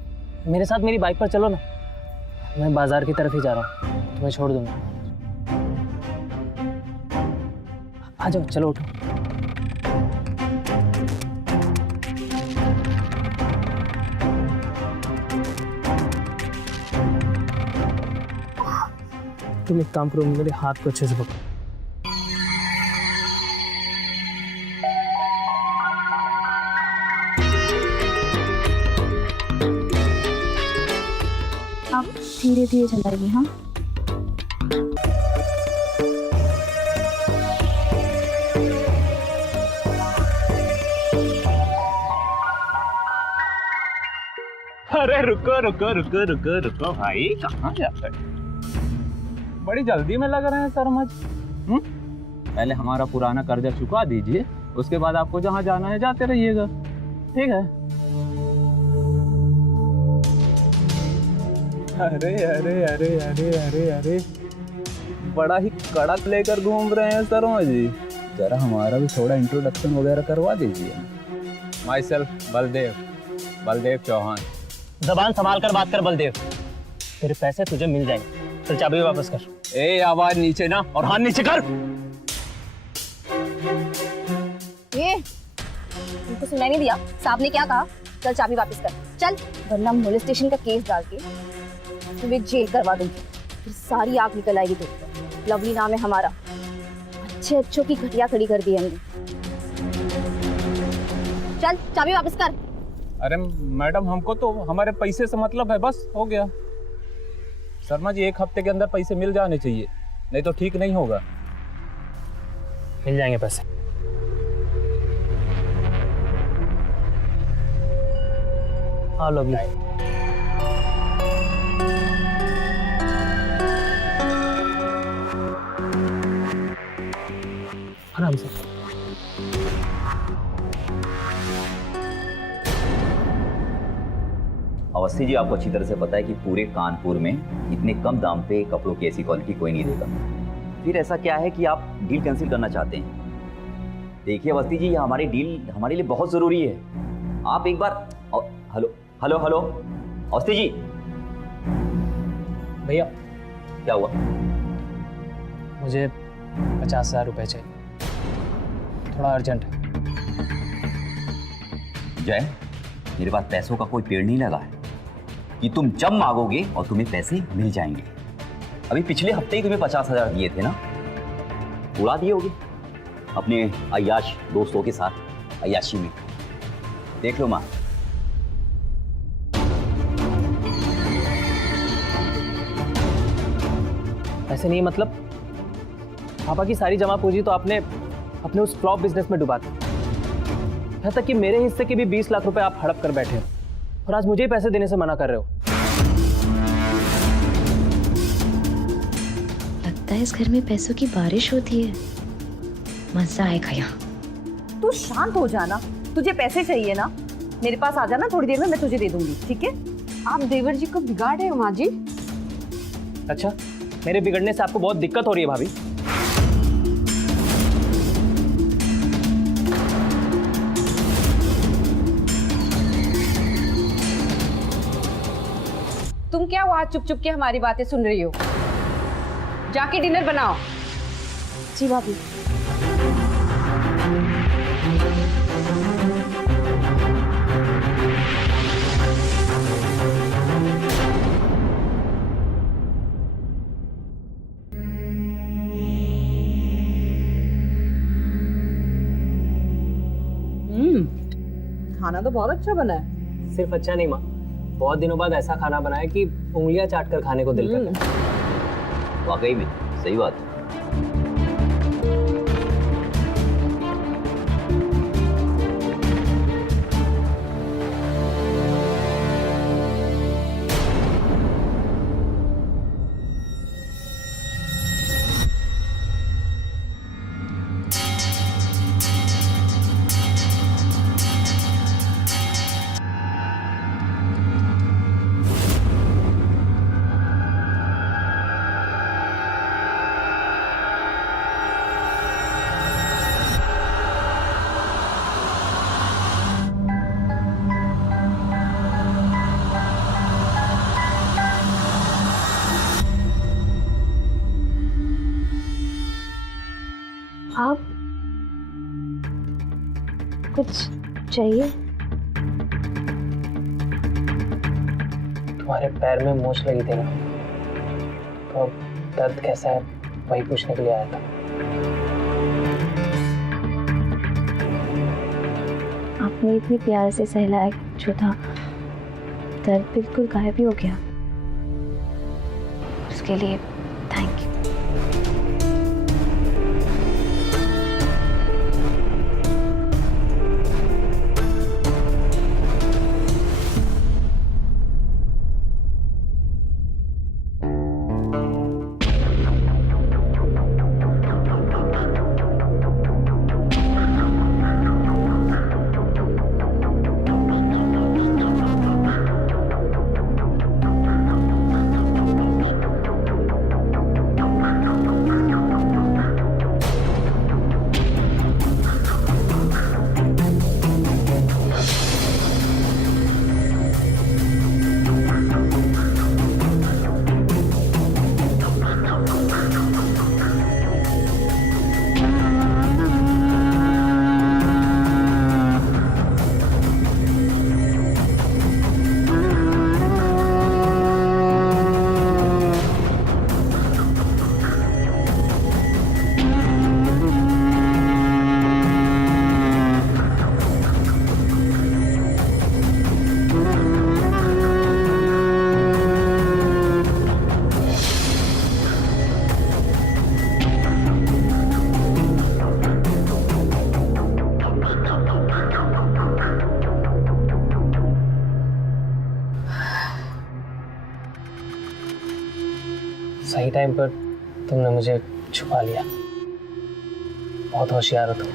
मेरे साथ मेरी बाइक पर चलो ना, मैं बाजार की तरफ ही जा रहा हूँ, तुम्हें छोड़ दूंगा। आ जाओ, चलो उठो। तुम एक काम करो, मेरे हाथ को अच्छे से पकड़ो। आप धीरे धीरे चलाइए। हाँ, अरे रुको रुको रुको रुको रुको भाई, कहाँ जाते हैं? बड़ी जल्दी में लग रहे हैं शर्मा जी। पहले हमारा पुराना कर्जा चुका दीजिए, उसके बाद आपको जहाँ जाना है जाते रहिएगा, ठीक है? अरे अरे अरे अरे अरे अरे, बड़ा ही कड़क लेकर घूम रहे हैं शर्मा जी। जरा हमारा भी थोड़ा इंट्रोडक्शन वगैरह करवा दीजिए। Myself Baldev Chauhan. जबान संभाल कर बात कर बलदेव, तेरे पैसे तुझे मिल जाएंगे। चल चाबी वापस कर। ए आवाज नीचे ना, और हाथ नीचे कर। ये तुमको सुनाई नहीं दिया साहब ने क्या कहा? चल चाबी वापस कर, चल, वरना मोलेस्टेशन का केस डाल के तुम्हें जेल करवा दूंगी, फिर सारी आग निकल आएगी तुम। लवली नाम है हमारा, अच्छों की घटिया खड़ी कर दी हमने। चल चाबी वापस कर। अरे मैडम, हमको तो हमारे पैसे से मतलब है, बस हो गया। शर्मा जी, 1 हफ्ते के अंदर पैसे मिल जाने चाहिए, नहीं तो ठीक नहीं होगा। मिल जाएंगे पैसे। हाँ लवली, आराम से। अवस्थी जी, आपको अच्छी तरह से पता है कि पूरे कानपुर में इतने कम दाम पे कपड़ों की ऐसी क्वालिटी कोई नहीं देता। फिर ऐसा क्या है कि आप डील कैंसिल करना चाहते हैं? देखिए अवस्थी जी, ये हमारी डील हमारे लिए बहुत ज़रूरी है। आप एक बार hello hello hello Awasthi ji. भैया क्या हुआ? मुझे 50,000 रुपये चाहिए, थोड़ा अर्जेंट है। जय, मेरे पास पैसों का कोई पेड़ नहीं लगा है कि तुम जब मांगोगे और तुम्हें पैसे मिल जाएंगे। अभी पिछले हफ्ते ही तुम्हें 50,000 दिए थे ना, उड़ा दिए होगे अपने अय्याश दोस्तों के साथ अय्याशी में। देख लो माँ। ऐसे नहीं, मतलब पापा की सारी जमा पूंजी तो आपने अपने उस फ्लॉप बिजनेस में डुबा दी, यहाँ तक कि मेरे हिस्से के भी 20 लाख रुपए आप हड़प कर बैठे हो, और आज मुझे ही पैसे देने से मना कर रहे हो। लगता है इस घर में पैसों की बारिश होती है, मजा आएगा यहाँ। तू शांत हो जाना, तुझे पैसे चाहिए ना, मेरे पास आ जाना, थोड़ी देर में मैं तुझे दे दूंगी, ठीक है? आप देवर जी को बिगाड़ रहे हो माँ जी। अच्छा, मेरे बिगड़ने से आपको बहुत दिक्कत हो रही है भाभी? तुम क्या वहां चुप चुप के हमारी बातें सुन रही हो? जाके डिनर बनाओ। जी भाभी। खाना तो बहुत अच्छा बना है। सिर्फ अच्छा नहीं माँ, बहुत दिनों बाद ऐसा खाना बनाया कि उंगलियां चाट कर खाने को दिल करता है। वाकई में सही बात है। आप कुछ चाहिए? तुम्हारे पैर में मोच लगी थी ना, तो दर्द कैसा है वही पूछने के लिए आया था। आपने इतने प्यार से सहलाया जो था, दर्द बिल्कुल गायब ही हो गया। उसके लिए थैंक यू। सही टाइम पर तुमने मुझे छुपा लिया। बहुत होशियार हो तुम।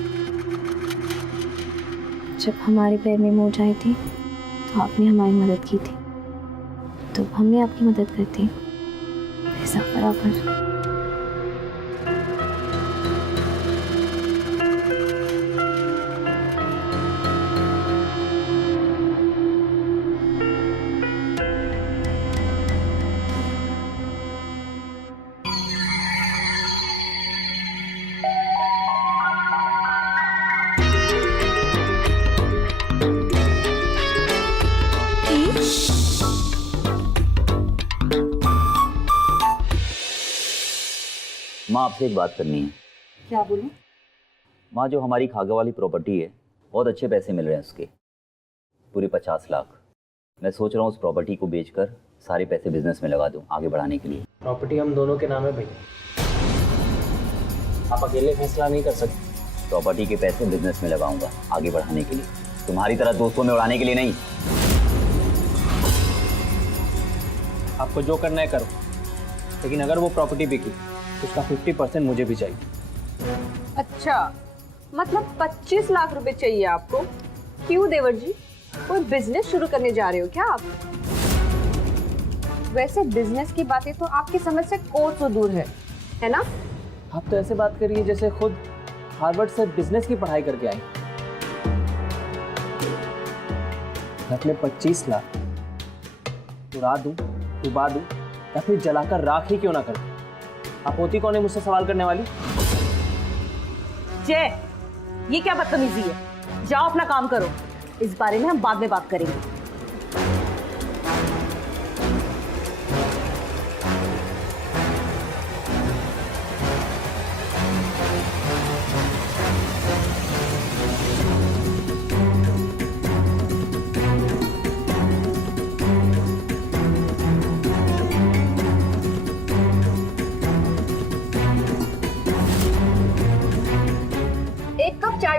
जब हमारे पैर में मोच आई थी तो आपने हमारी मदद की थी, तो हमने आपकी मदद कर दी। ऐसा बराबर। माँ आपसे एक बात करनी है। क्या बोलूं? माँ जो हमारी खागा वाली प्रॉपर्टी है बहुत अच्छे पैसे मिल रहे हैं उसके, पूरे 50 लाख। मैं सोच रहा हूँ उस प्रॉपर्टी को बेचकर सारे पैसे बिजनेस में लगा दूँ आगे बढ़ाने के लिए। प्रॉपर्टी हम दोनों के नाम है भैया, आप अकेले फैसला नहीं कर सकते। प्रॉपर्टी के पैसे बिजनेस में लगाऊंगा आगे बढ़ाने के लिए, तुम्हारी तरह दोस्तों में उड़ाने के लिए नहीं। आपको जो करना है करो, लेकिन अगर वो प्रॉपर्टी बिकी तो उसका 50% मुझे भी चाहिए। अच्छा, मतलब 25 लाख रुपए चाहिए आपको? क्यों देवर जी, कोई बिजनेस शुरू करने जा रहे हो क्या आप? वैसे बिजनेस की बातें तो आपकी समझ से कोसों दूर है ना? आप तो ऐसे बात करिए जैसे खुद हार्वर्ड से बिजनेस की पढ़ाई करके आई। मैं अपने 25 लाख उड़ा दूं, डुबा दूं या फिर जलाकर राख ही क्यों ना कर दूं, आप होती कौन है मुझसे सवाल करने वाली? जय, ये क्या बदतमीजी है? जाओ अपना काम करो, इस बारे में हम बाद में बात करेंगे।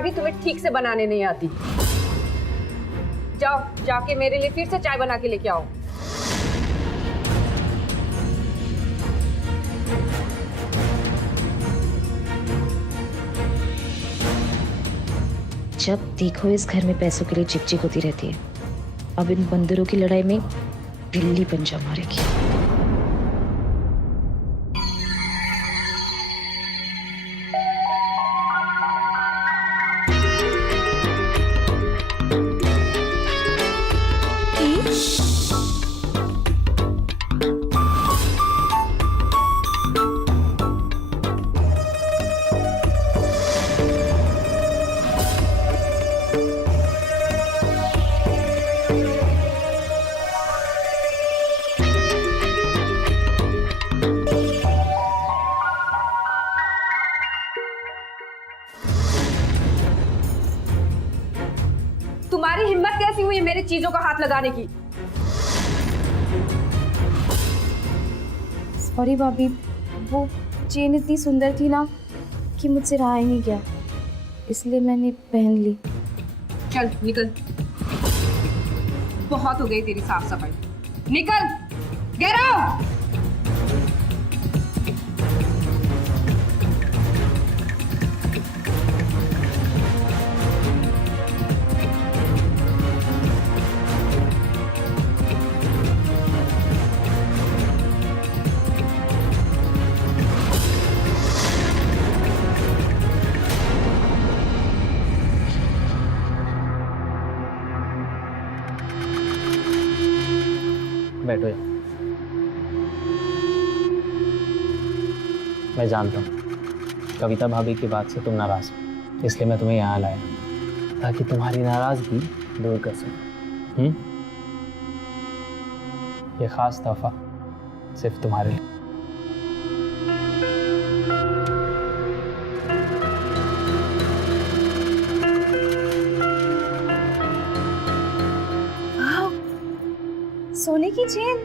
भी तुम्हें ठीक से बनाने नहीं आती। जाओ जाके मेरे लिए फिर से चाय बना के लेके आओ। जब देखो इस घर में पैसों के लिए चिक होती रहती है। अब इन बंदरों की लड़ाई में बिल्ली पंजा मारेगी। तुम्हारी हिम्मत कैसी हुई मेरी चीजों का हाथ लगाने की? सॉरी भाभी, वो चेन इतनी सुंदर थी ना कि मुझसे रहा ही नहीं गया, इसलिए मैंने पहन ली। चल निकल, बहुत हो गई तेरी साफ सफाई। निकल, गेट आउट। बैठो यार। मैं जानता हूँ कविता भाभी की बात से तुम नाराज हो, इसलिए मैं तुम्हें यहाँ लाया ताकि तुम्हारी नाराजगी दूर कर सकूं। ये खास तोहफा सिर्फ तुम्हारे लिए। सोने की चेन?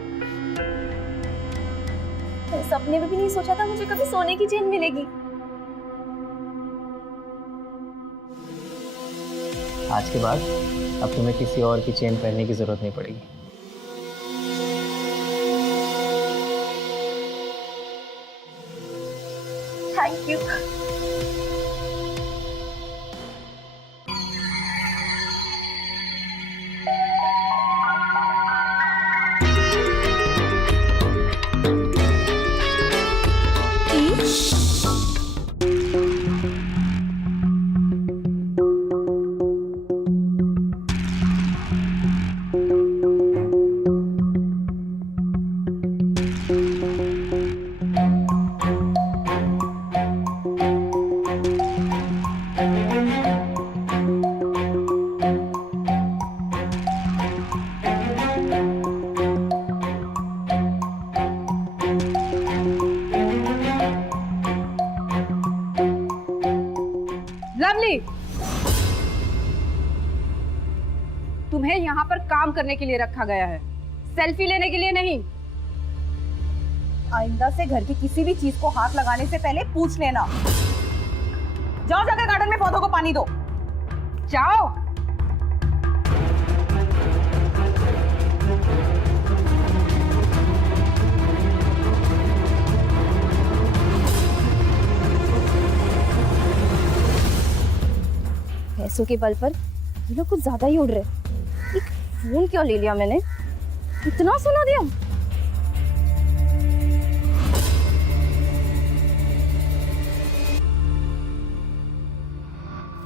मैं सपने में भी नहीं सोचा था मुझे कभी सोने की चेन मिलेगी। आज के बाद अब तुम्हें किसी और की चेन पहनने की जरूरत नहीं पड़ेगी। Thank you. लवली, तुम्हें यहाँ पर काम करने के लिए रखा गया है, सेल्फी लेने के लिए नहीं। आइंदा से घर की किसी भी चीज को हाथ लगाने से पहले पूछ लेना। जाओ जाकर गार्डन में पौधों को पानी दो। जाओ। पैसों के बल पर ये लोग कुछ ज्यादा ही उड़ रहे। एक फोन क्यों ले लिया मैंने? इतना सुना दिया।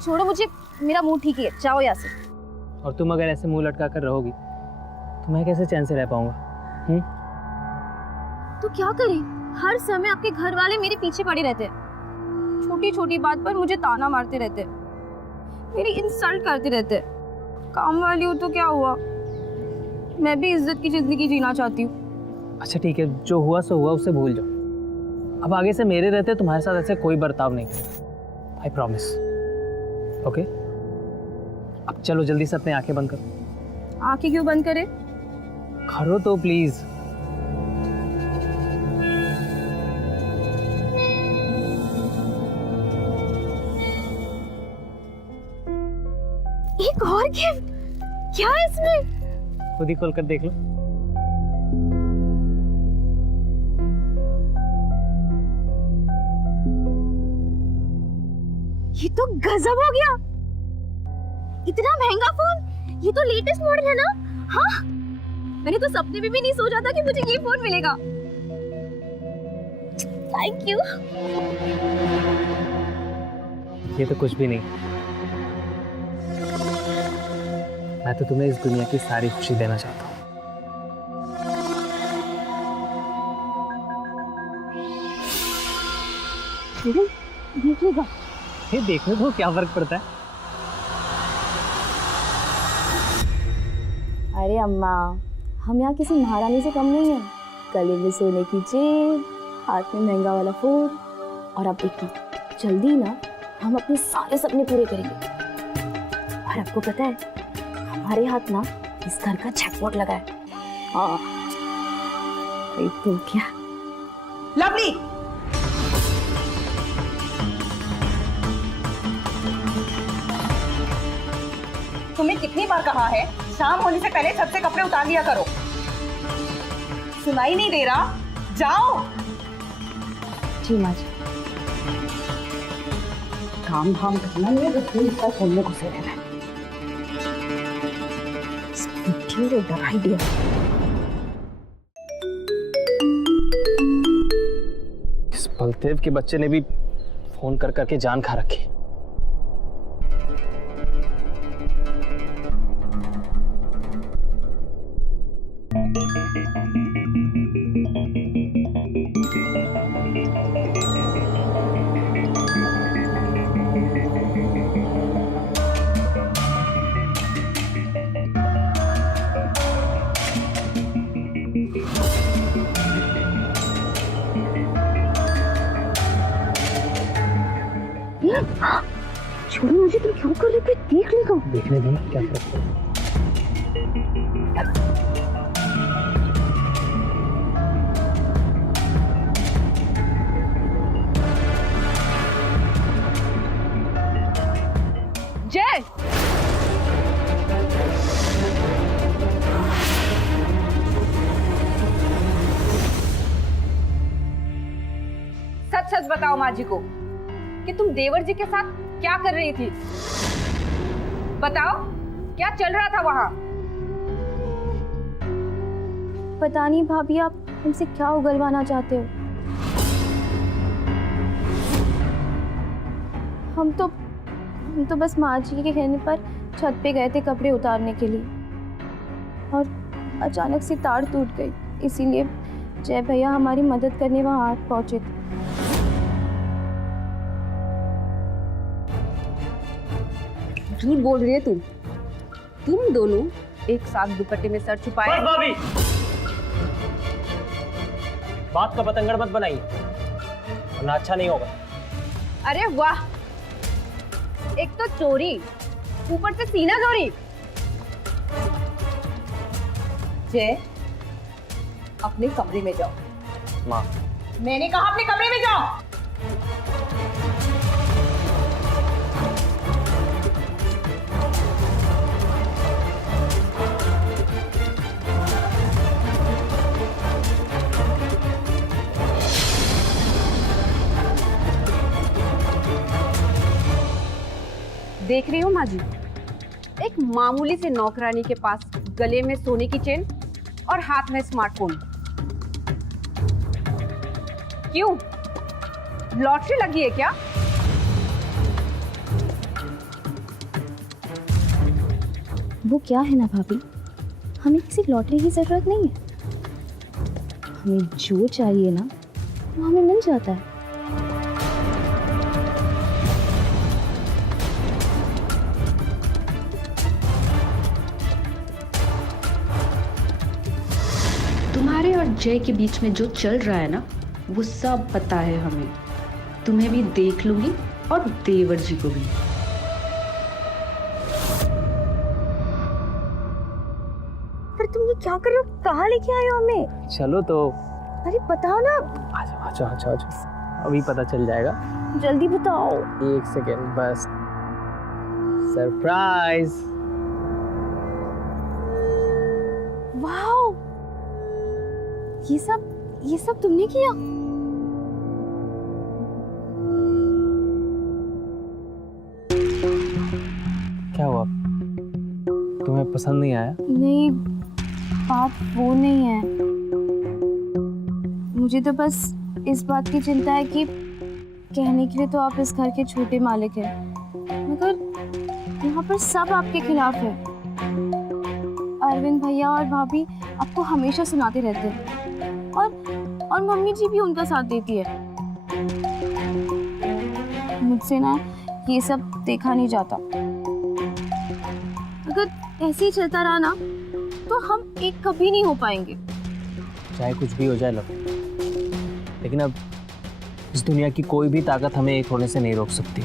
छोड़ो मुझे, मेरा मुंह ठीक है, जाओ यहाँ से। और तुम अगर ऐसे मुंह लटका कर रहोगी तो मैं कैसे चैन से रह पाऊंगा? तो क्या करें, हर समय आपके घर वाले मेरे पीछे पड़े रहते, छोटी छोटी बात पर मुझे ताना मारते रहते, मेरी इंसल्ट करते रहते। काम वाली हूँ तो क्या हुआ, मैं भी इज्जत की जिंदगी जीना चाहती हूँ। अच्छा ठीक है, जो हुआ सो हुआ, उसे भूल जाओ। अब आगे से मेरे रहते तुम्हारे साथ ऐसे कोई बर्ताव नहीं करेगा, आई प्रॉमिस। ओके, अब चलो जल्दी से अपनी आंखें बंद करो। आंखें क्यों बंद करे? करो तो प्लीज। क्या है इसमें? खुद ही खोल कर देख लो। ये तो गजब हो गया। इतना महंगा फोन, ये तो लेटेस्ट मॉडल है ना? हाँ, मैंने तो सपने में भी नहीं सोचा था कि मुझे ये फोन मिलेगा। Thank you. ये तो कुछ भी नहीं, मैं तो तुम्हें इस दुनिया की सारी खुशी देना चाहता हूँ। देखिएगा, ये देखने को क्या फर्क पड़ता है? अरे अम्मा, हम यहाँ किसी महारानी से कम नहीं है। गले में सोने की चेन, हाथ में महंगा वाला फोन, और अब देखिए जल्दी ना हम अपने सारे सपने पूरे करेंगे। और आपको पता है, हमारे हाथ ना इस घर का जैकपॉट लगा है। हाँ, तो क्या? लवली, तुम्हें कितनी बार कहा है शाम होने से पहले छत से कपड़े उतार लिया करो। सुनाई नहीं दे रहा? जाओ। जी माँ जी। काम धाम करना नहीं है, रसोई का खोलने घुसे रहना है। डराई दिया। इस बलदेव के बच्चे ने भी फोन कर करके जान खा रखी। छोड़ो मुझे, तुम क्यों कर रहे थे? देख लेगा। देखने दो, क्या फर्क पड़ता है? जय, सच सच बताओ माँ जी को कि तुम देवर जी के साथ क्या कर रही थी। बताओ, क्या चल रहा था वहां? पता नहीं भाभी, आप हमसे क्या उगलवाना चाहते हो। हम तो बस माँ जी के कहने पर छत पे गए थे कपड़े उतारने के लिए, और अचानक से तार टूट गई, इसीलिए जय भैया हमारी मदद करने वहां पहुंचे थे। झूठ बोल रही है तुम दोनों एक साथ दुपट्टे में सर छुपाए। भाभी, बात का बतंगड़ मत बनाइए, वरना अच्छा नहीं होगा। अरे वाह, एक तो चोरी, ऊपर से सीना चोरी। जय, अपने कमरे में जाओ। माँ, मैंने कहा अपने कमरे में जाओ। देख रही हो माँ जी, एक मामूली से नौकरानी के पास गले में सोने की चेन और हाथ में स्मार्टफोन। क्यों, लॉटरी लगी है क्या? वो क्या है ना भाभी, हमें किसी लॉटरी की जरूरत नहीं है। हमें जो चाहिए ना वो हमें मिल जाता है। तुम्हारे और जय के बीच में जो चल रहा है ना, वो सब पता है हमें। तुम्हें भी देख लूंगी और देवर जी को भी। पर तुम ये क्या कर रहे हो? कहाँ लेके आए हो हमें? चलो तो। अरे बताओ ना। अच्छा, अभी पता चल जाएगा। जल्दी बताओ। 1 सेकेंड बस। सरप्राइज। ये सब तुमने किया? क्या हुआ, तुम्हें पसंद नहीं आया? नहीं, बात वो नहीं है। मुझे तो बस इस बात की चिंता है कि कहने के लिए तो आप इस घर के छोटे मालिक हैं, मगर यहाँ पर सब आपके खिलाफ है। अरविंद भैया और भाभी आपको हमेशा सुनाते रहते हैं और मम्मी जी भी उनका साथ देती है। मुझसे ना ये सब देखा नहीं जाता। अगर ऐसे ही चलता रहा ना तो हम एक कभी नहीं हो पाएंगे। चाहे कुछ भी हो जाए लव, लेकिन अब इस दुनिया की कोई भी ताकत हमें एक होने से नहीं रोक सकती।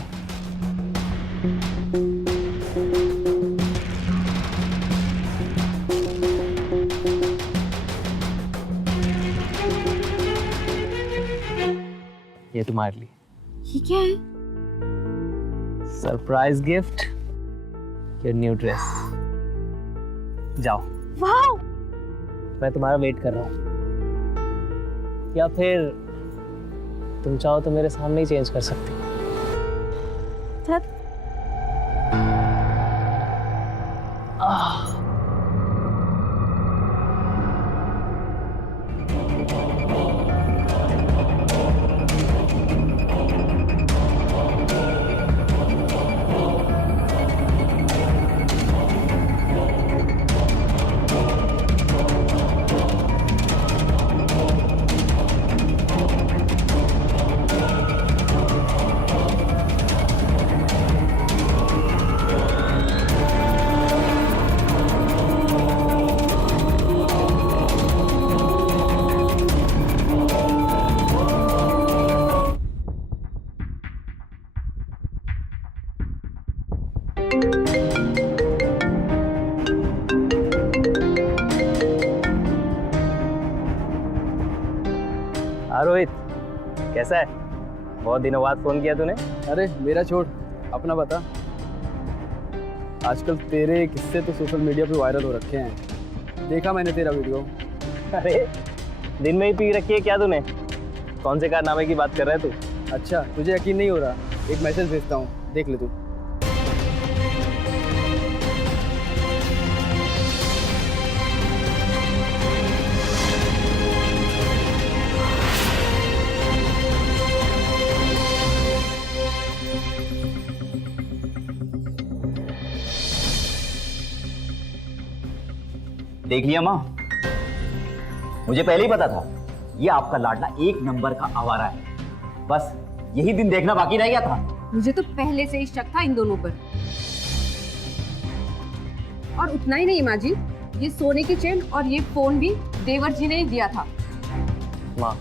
ये तुम्हारे लिए। ये क्या है? Surprise gift, your new dress. जाओ, वाओ! मैं तुम्हारा वेट कर रहा हूँ। या फिर तुम चाहो तो मेरे सामने ही चेंज कर सकती हो। रोहित, कैसा है? बहुत दिनों बाद फोन किया तूने। अरे मेरा छोड़, अपना बता। आजकल तेरे किस्से तो सोशल मीडिया पे वायरल हो रखे हैं। देखा मैंने तेरा वीडियो। अरे दिन में ही पी रखी है क्या तूने? कौन से कारनामे की बात कर रहा है तू? अच्छा, तुझे यकीन नहीं हो रहा? एक मैसेज भेजता हूँ, देख ले तू। देख लिया माँ, मुझे पहले ही पता था ये आपका लाडला एक नंबर का आवारा है। बस यही दिन देखना बाकी रह गया था। मुझे तो पहले से ही शक था इन दोनों पर। और उतना ही नहीं माँ जी, ये सोने की चेन और ये फोन भी देवर जी ने ही दिया था। माँ,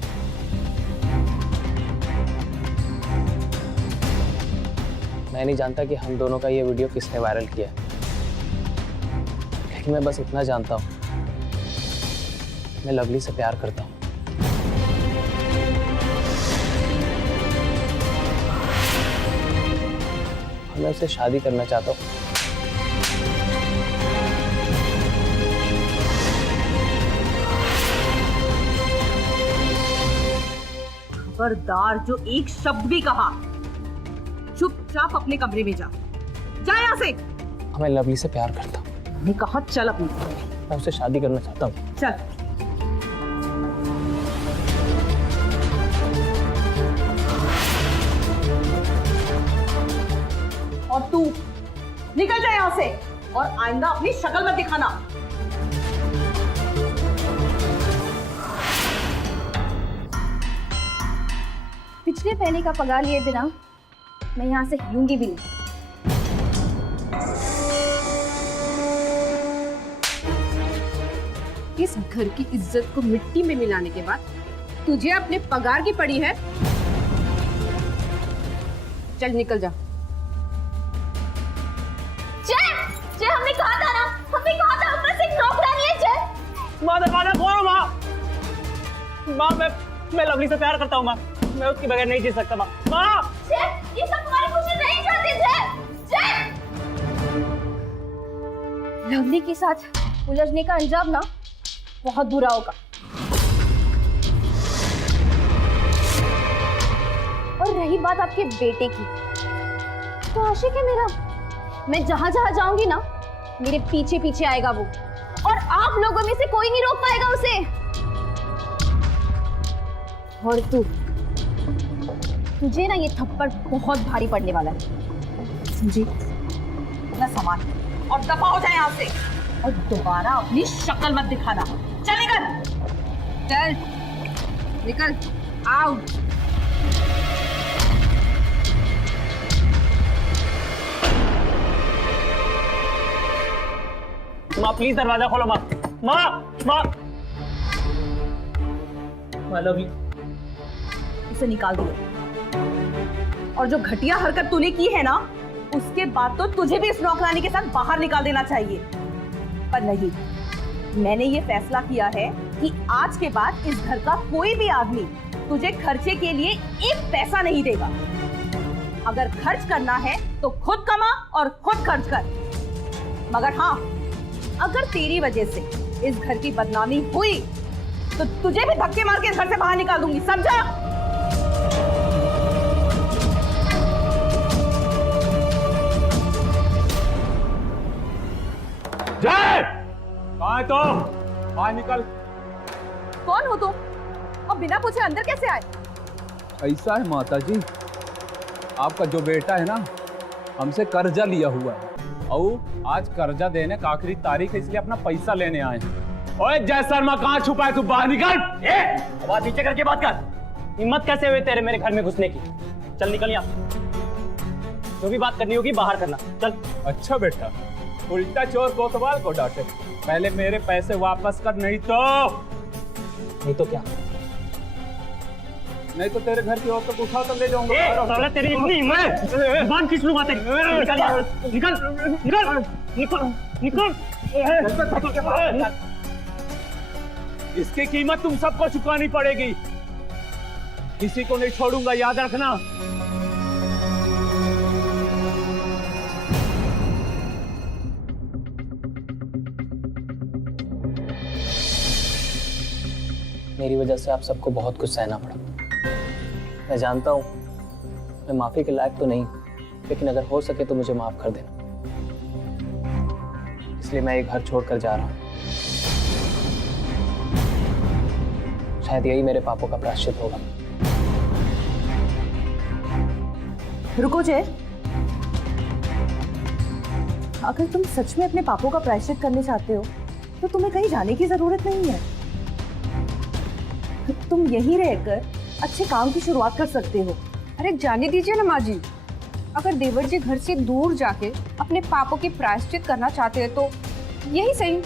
मैं नहीं जानता कि हम दोनों का ये वीडियो किसने वायरल किया है, लेकिन मैं बस इतना जानता हूँ, मैं लवली से प्यार करता हूँ। मैं उससे शादी करना चाहता हूँ। खबरदार, जो एक शब्द भी कहा, चुपचाप अपने कमरे में जा। जा यहाँ से। मैं लवली से प्यार करता हूँ। मैंने कहा चल अपनी। मैं उससे शादी करना चाहता हूँ। चल। और तू निकल जा यहाँ से और आइंदा अपनी शक्ल मत दिखाना। पिछले महीने का पगार लिए बिना मैं यहाँ से हिलूंगी भी नहीं। इस घर की इज्जत को मिट्टी में मिलाने के बाद तुझे अपने पगार की पड़ी है। चल निकल जा। जय, हमने कहा था ना, हमने कहा था ऊपर से एक नौकरानी है। जय, माँ दरवाजा खोलो। माँ, मैं लवली से प्यार करता हूँ। माँ, मैं उसके बगैर नहीं जी सकता। माँ, ये सब तुम्हारी खुशी नहीं चाहते। जय, लवली के साथ उलझने का अंजाम ना बहुत बुरा होगा। और रही बात आपके बेटे की, तो आशिक है मेरा, मैं जहां जहां जाऊंगी ना मेरे पीछे पीछे आएगा वो, और आप लोगों में से कोई नहीं रोक पाएगा उसे। और तुझे ना ये थप्पड़ बहुत भारी पड़ने वाला है, समझी? अपना सामान और दफा हो जाए यहाँ से, और दोबारा अपनी शक्ल मत दिखाना। चल निकल, चल निकल, आउट। माँ प्लीज दरवाजा खोलो। माँ माँ माँ माँ लव यू। उसे निकाल दिया, और जो घटिया हरकत तूने की है ना, उसके बाद तो तुझे भी इस नौकरानी के साथ बाहर निकाल देना चाहिए। पर नहीं, मैंने ये फैसला किया है कि आज के बाद इस घर का कोई भी आदमी तुझे खर्चे के लिए एक पैसा नहीं देगा। अगर खर्च करना है तो खुद कमा और खुद खर्च कर। मगर हाँ, अगर तेरी वजह से इस घर की बदनामी हुई तो तुझे भी धक्के मार के इस घर से बाहर निकाल दूंगी, समझा? जय, कहाँ है तुम? बाहर निकल। कौन हो तुम और बिना पूछे अंदर कैसे आए? ऐसा है माता जी, आपका जो बेटा है ना, हमसे कर्जा लिया हुआ है, और आज कर्जा देने का आखिरी तारीख है, इसलिए अपना पैसा लेने आए हैं। ओए जय शर्मा, कहाँ छुपा है तू? बाहर निकल। आवाज नीचे करके बात कर। हिम्मत कैसे हुई तेरे मेरे घर में घुसने की? चल निकल यहाँ। जो भी बात करनी होगी बाहर करना, चल। अच्छा बेटा, उल्टा चोर कोतवाल को डांटे। पहले मेरे पैसे वापस कर, नहीं तो क्या? नहीं तो तेरे घर की औरतों को उठा कर ले जाऊंगा। तेरी इतनी हिम्मत, जुबान खींच लूंगा तेरी। निकल निकल निकल निकल निकल। इसकी कीमत तुम सबको चुकानी पड़ेगी, किसी को नहीं छोड़ूंगा, याद रखना। मेरी वजह से आप सबको बहुत कुछ सहना पड़ा। मैं जानता हूँ मैं माफी के लायक तो नहीं, लेकिन अगर हो सके तो मुझे माफ कर देना। इसलिए मैं एक घर छोड़कर जा रहा हूँ। शायद यही मेरे पापों का प्रायश्चित होगा। रुको जय, अगर तुम सच में अपने पापों का प्रायश्चित करने चाहते हो तो तुम्हें कहीं जाने की जरूरत नहीं है। तुम यहीं रहकर अच्छे काम की शुरुआत कर सकते हो। अरे जाने दीजिए ना माँ जी, अगर देवर जी घर से दूर जाके अपने पापों की प्रायश्चित करना चाहते हैं तो यही सही।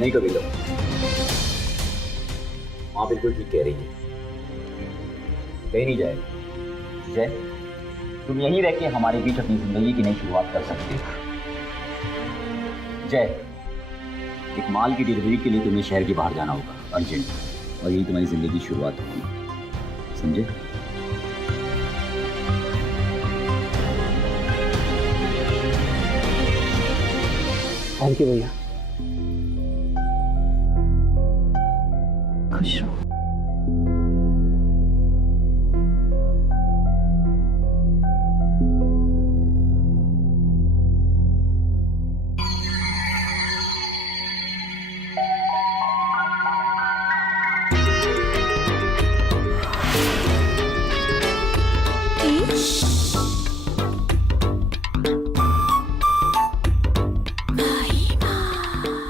नहीं कभी माँ बिल्कुल ठीक कह रही है, कहीं नहीं जाएगा। जय, तुम यहीं रह के हमारे बीच अपनी जिंदगी की नई शुरुआत कर सकते हो। जय, एक माल की डिलीवरी के लिए तुम्हें शहर के बाहर जाना होगा अर्जेंट, और यही तुम्हारी जिंदगी की शुरुआत होगी, समझे? थैंक यू भैया। खुश रहो।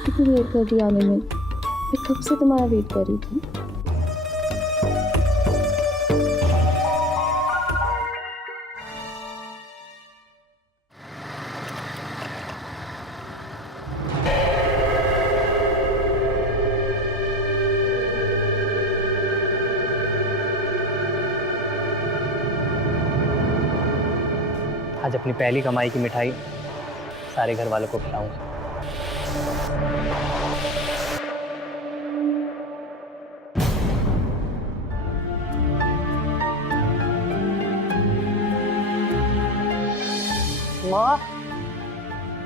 कितनी देर कर दी आने में, मैं कब से तुम्हारा वेट कर रही थी। आज अपनी पहली कमाई की मिठाई सारे घर वालों को खिलाऊंगा। माँ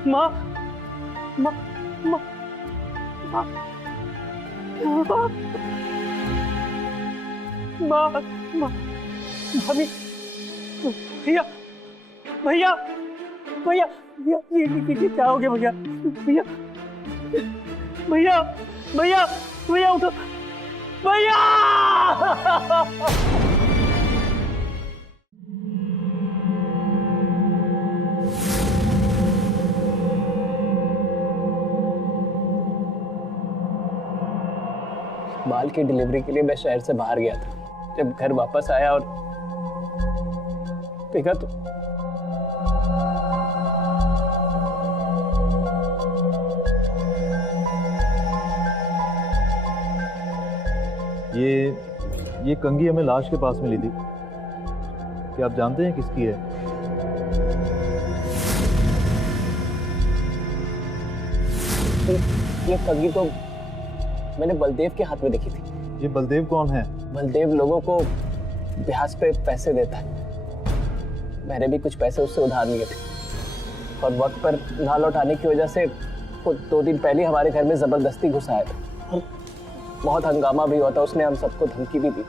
माँ माँ माँ माँ माँ माँ भाभी, भैया भैया भैया भैया ये क्या हो गया भैया? भैया भैया भैया भैया उठो भैया! माल की डिलीवरी के लिए मैं शहर से बाहर गया था। जब घर वापस आया और देखा तो ये कंघी हमें लाश के पास में ली थी। क्या आप जानते हैं किसकी है? ये कंघी तो मैंने बलदेव के हाथ में देखी थी। ये बलदेव कौन है? बलदेव लोगों को ब्याज पे पैसे देता है। मैंने भी कुछ पैसे उससे उधार लिए थे और वक्त पर ना लौटाने की वजह से वो 2 दिन पहले हमारे घर में जबरदस्ती घुस आया था और बहुत हंगामा भी हुआ था। उसने हम सबको धमकी भी दी थी।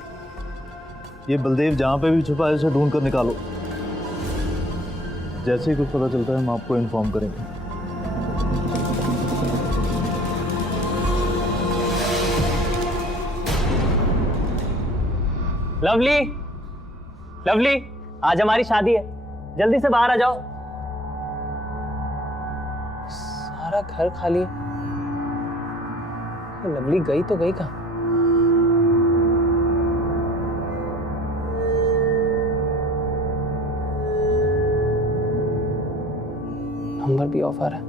ये बलदेव जहाँ पे भी छुपा है उसे ढूंढ कर निकालो। जैसे ही कुछ पता चलता है हम आपको इन्फॉर्म करेंगे। लवली, लवली, आज हमारी शादी है, जल्दी से बाहर आ जाओ। सारा घर खाली है। लवली गई तो गई कहाँ? नंबर भी ऑफ आ रहा है।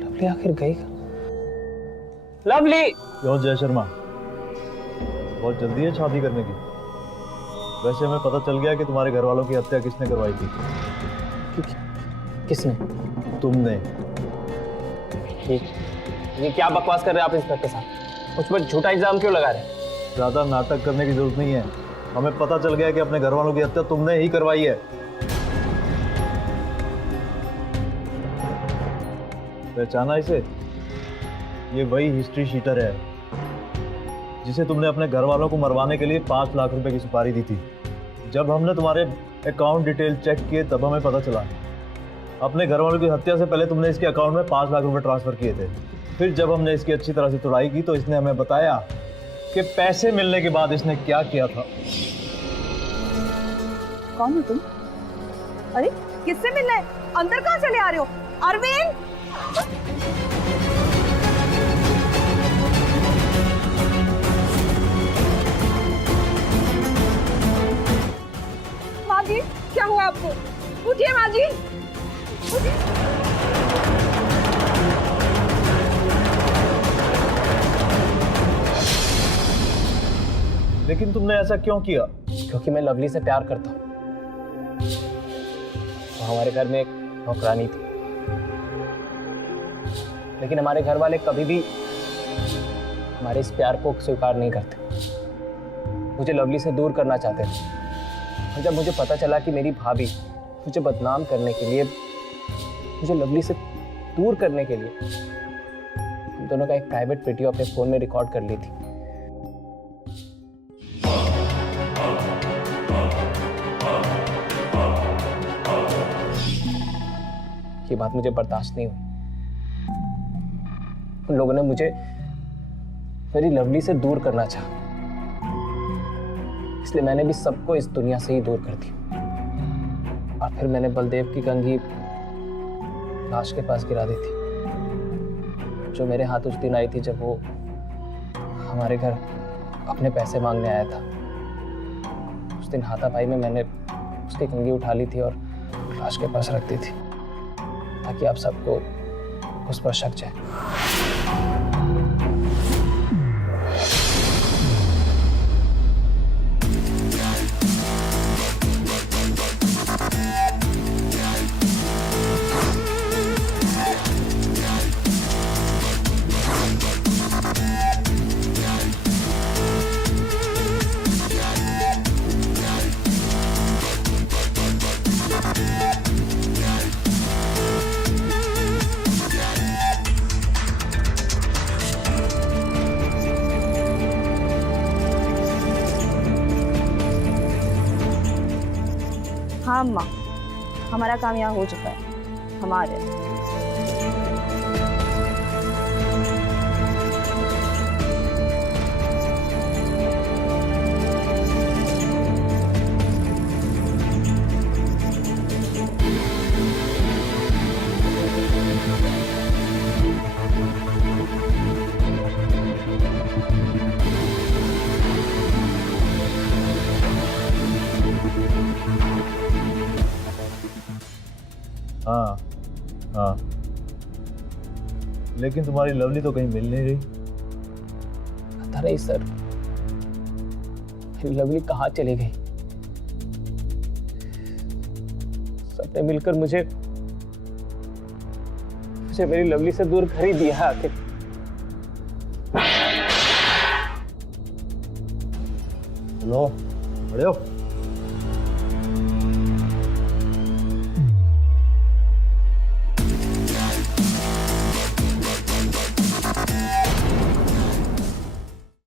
लवली आखिर गई कहाँ? लवली! क्यों जय शर्मा, बहुत जल्दी है शादी करने की? वैसे हमें पता चल गया कि तुम्हारे घर वालों की हत्या किसने करवाई थी। किसने? तुमने। ये क्या बकवास कर रहे हैं आप इंस्पेक्टर साहब? मुझ पर झूठा इल्जाम क्यों लगा रहे हैं? ज्यादा नाटक करने की जरूरत नहीं है। हमें पता चल गया कि अपने घर वालों की हत्या तुमने ही करवाई है। पहचाना इसे? ये वही हिस्ट्री शीटर है जिसे तुमने अपने घर वालों को मरवाने के लिए 5 लाख रुपए की सुपारी दी थी। जब हमने तुम्हारे अकाउंट डिटेल चेक किए तब हमें पता चला अपने घर वालों की हत्या से पहले तुमने इसके अकाउंट में 5 लाख रुपए ट्रांसफर किए थे। फिर जब हमने इसकी अच्छी तरह से तुड़ाई की तो इसने हमें बताया कि पैसे मिलने के बाद इसने क्या किया था। कौन हो तुम? अरे किससे मिलना है? अंदर कहाँ चले आ रहे हो? अरविंद! माँ जी, क्या हुआ आपको? उठिए माँ जी, उठिए। लेकिन तुमने ऐसा क्यों किया? क्योंकि मैं लवली से प्यार करता हूँ। तो हमारे घर में एक नौकरानी थी, लेकिन हमारे घर वाले कभी भी हमारे इस प्यार को स्वीकार नहीं करते। मुझे लवली से दूर करना चाहते थे। और जब मुझे पता चला कि मेरी भाभी मुझे बदनाम करने के लिए, मुझे लवली से दूर करने के लिए हम दोनों का एक प्राइवेट वीडियो अपने फोन में रिकॉर्ड कर ली थी। ये बात मुझे बर्दाश्त नहीं हुई। उन लोगों ने मुझे मेरी लवली से दूर करना चाहा, इसलिए मैंने भी सबको इस दुनिया से ही दूर कर दिया। और फिर मैंने बलदेव की कंघी लाश के पास गिरा दी थी, जो मेरे हाथ उस दिन आई थी जब वो हमारे घर अपने पैसे मांगने आया था। उस दिन हाथापाई में मैंने उसकी कंघी उठा ली थी और लाश के पास रख दी थी, ताकि आप सबको उस पर शक जाए। हाँ अम्मा, हमारा काम यहाँ हो चुका है, हमारे। हाँ हाँ, लेकिन तुम्हारी लवली तो कहीं मिल नहीं रही। पता नहीं सर, लवली कहाँ चली गई। सबने मिलकर मुझे मेरी लवली से दूर कर ही दिया है आखिर। हेलो, बड़े हो?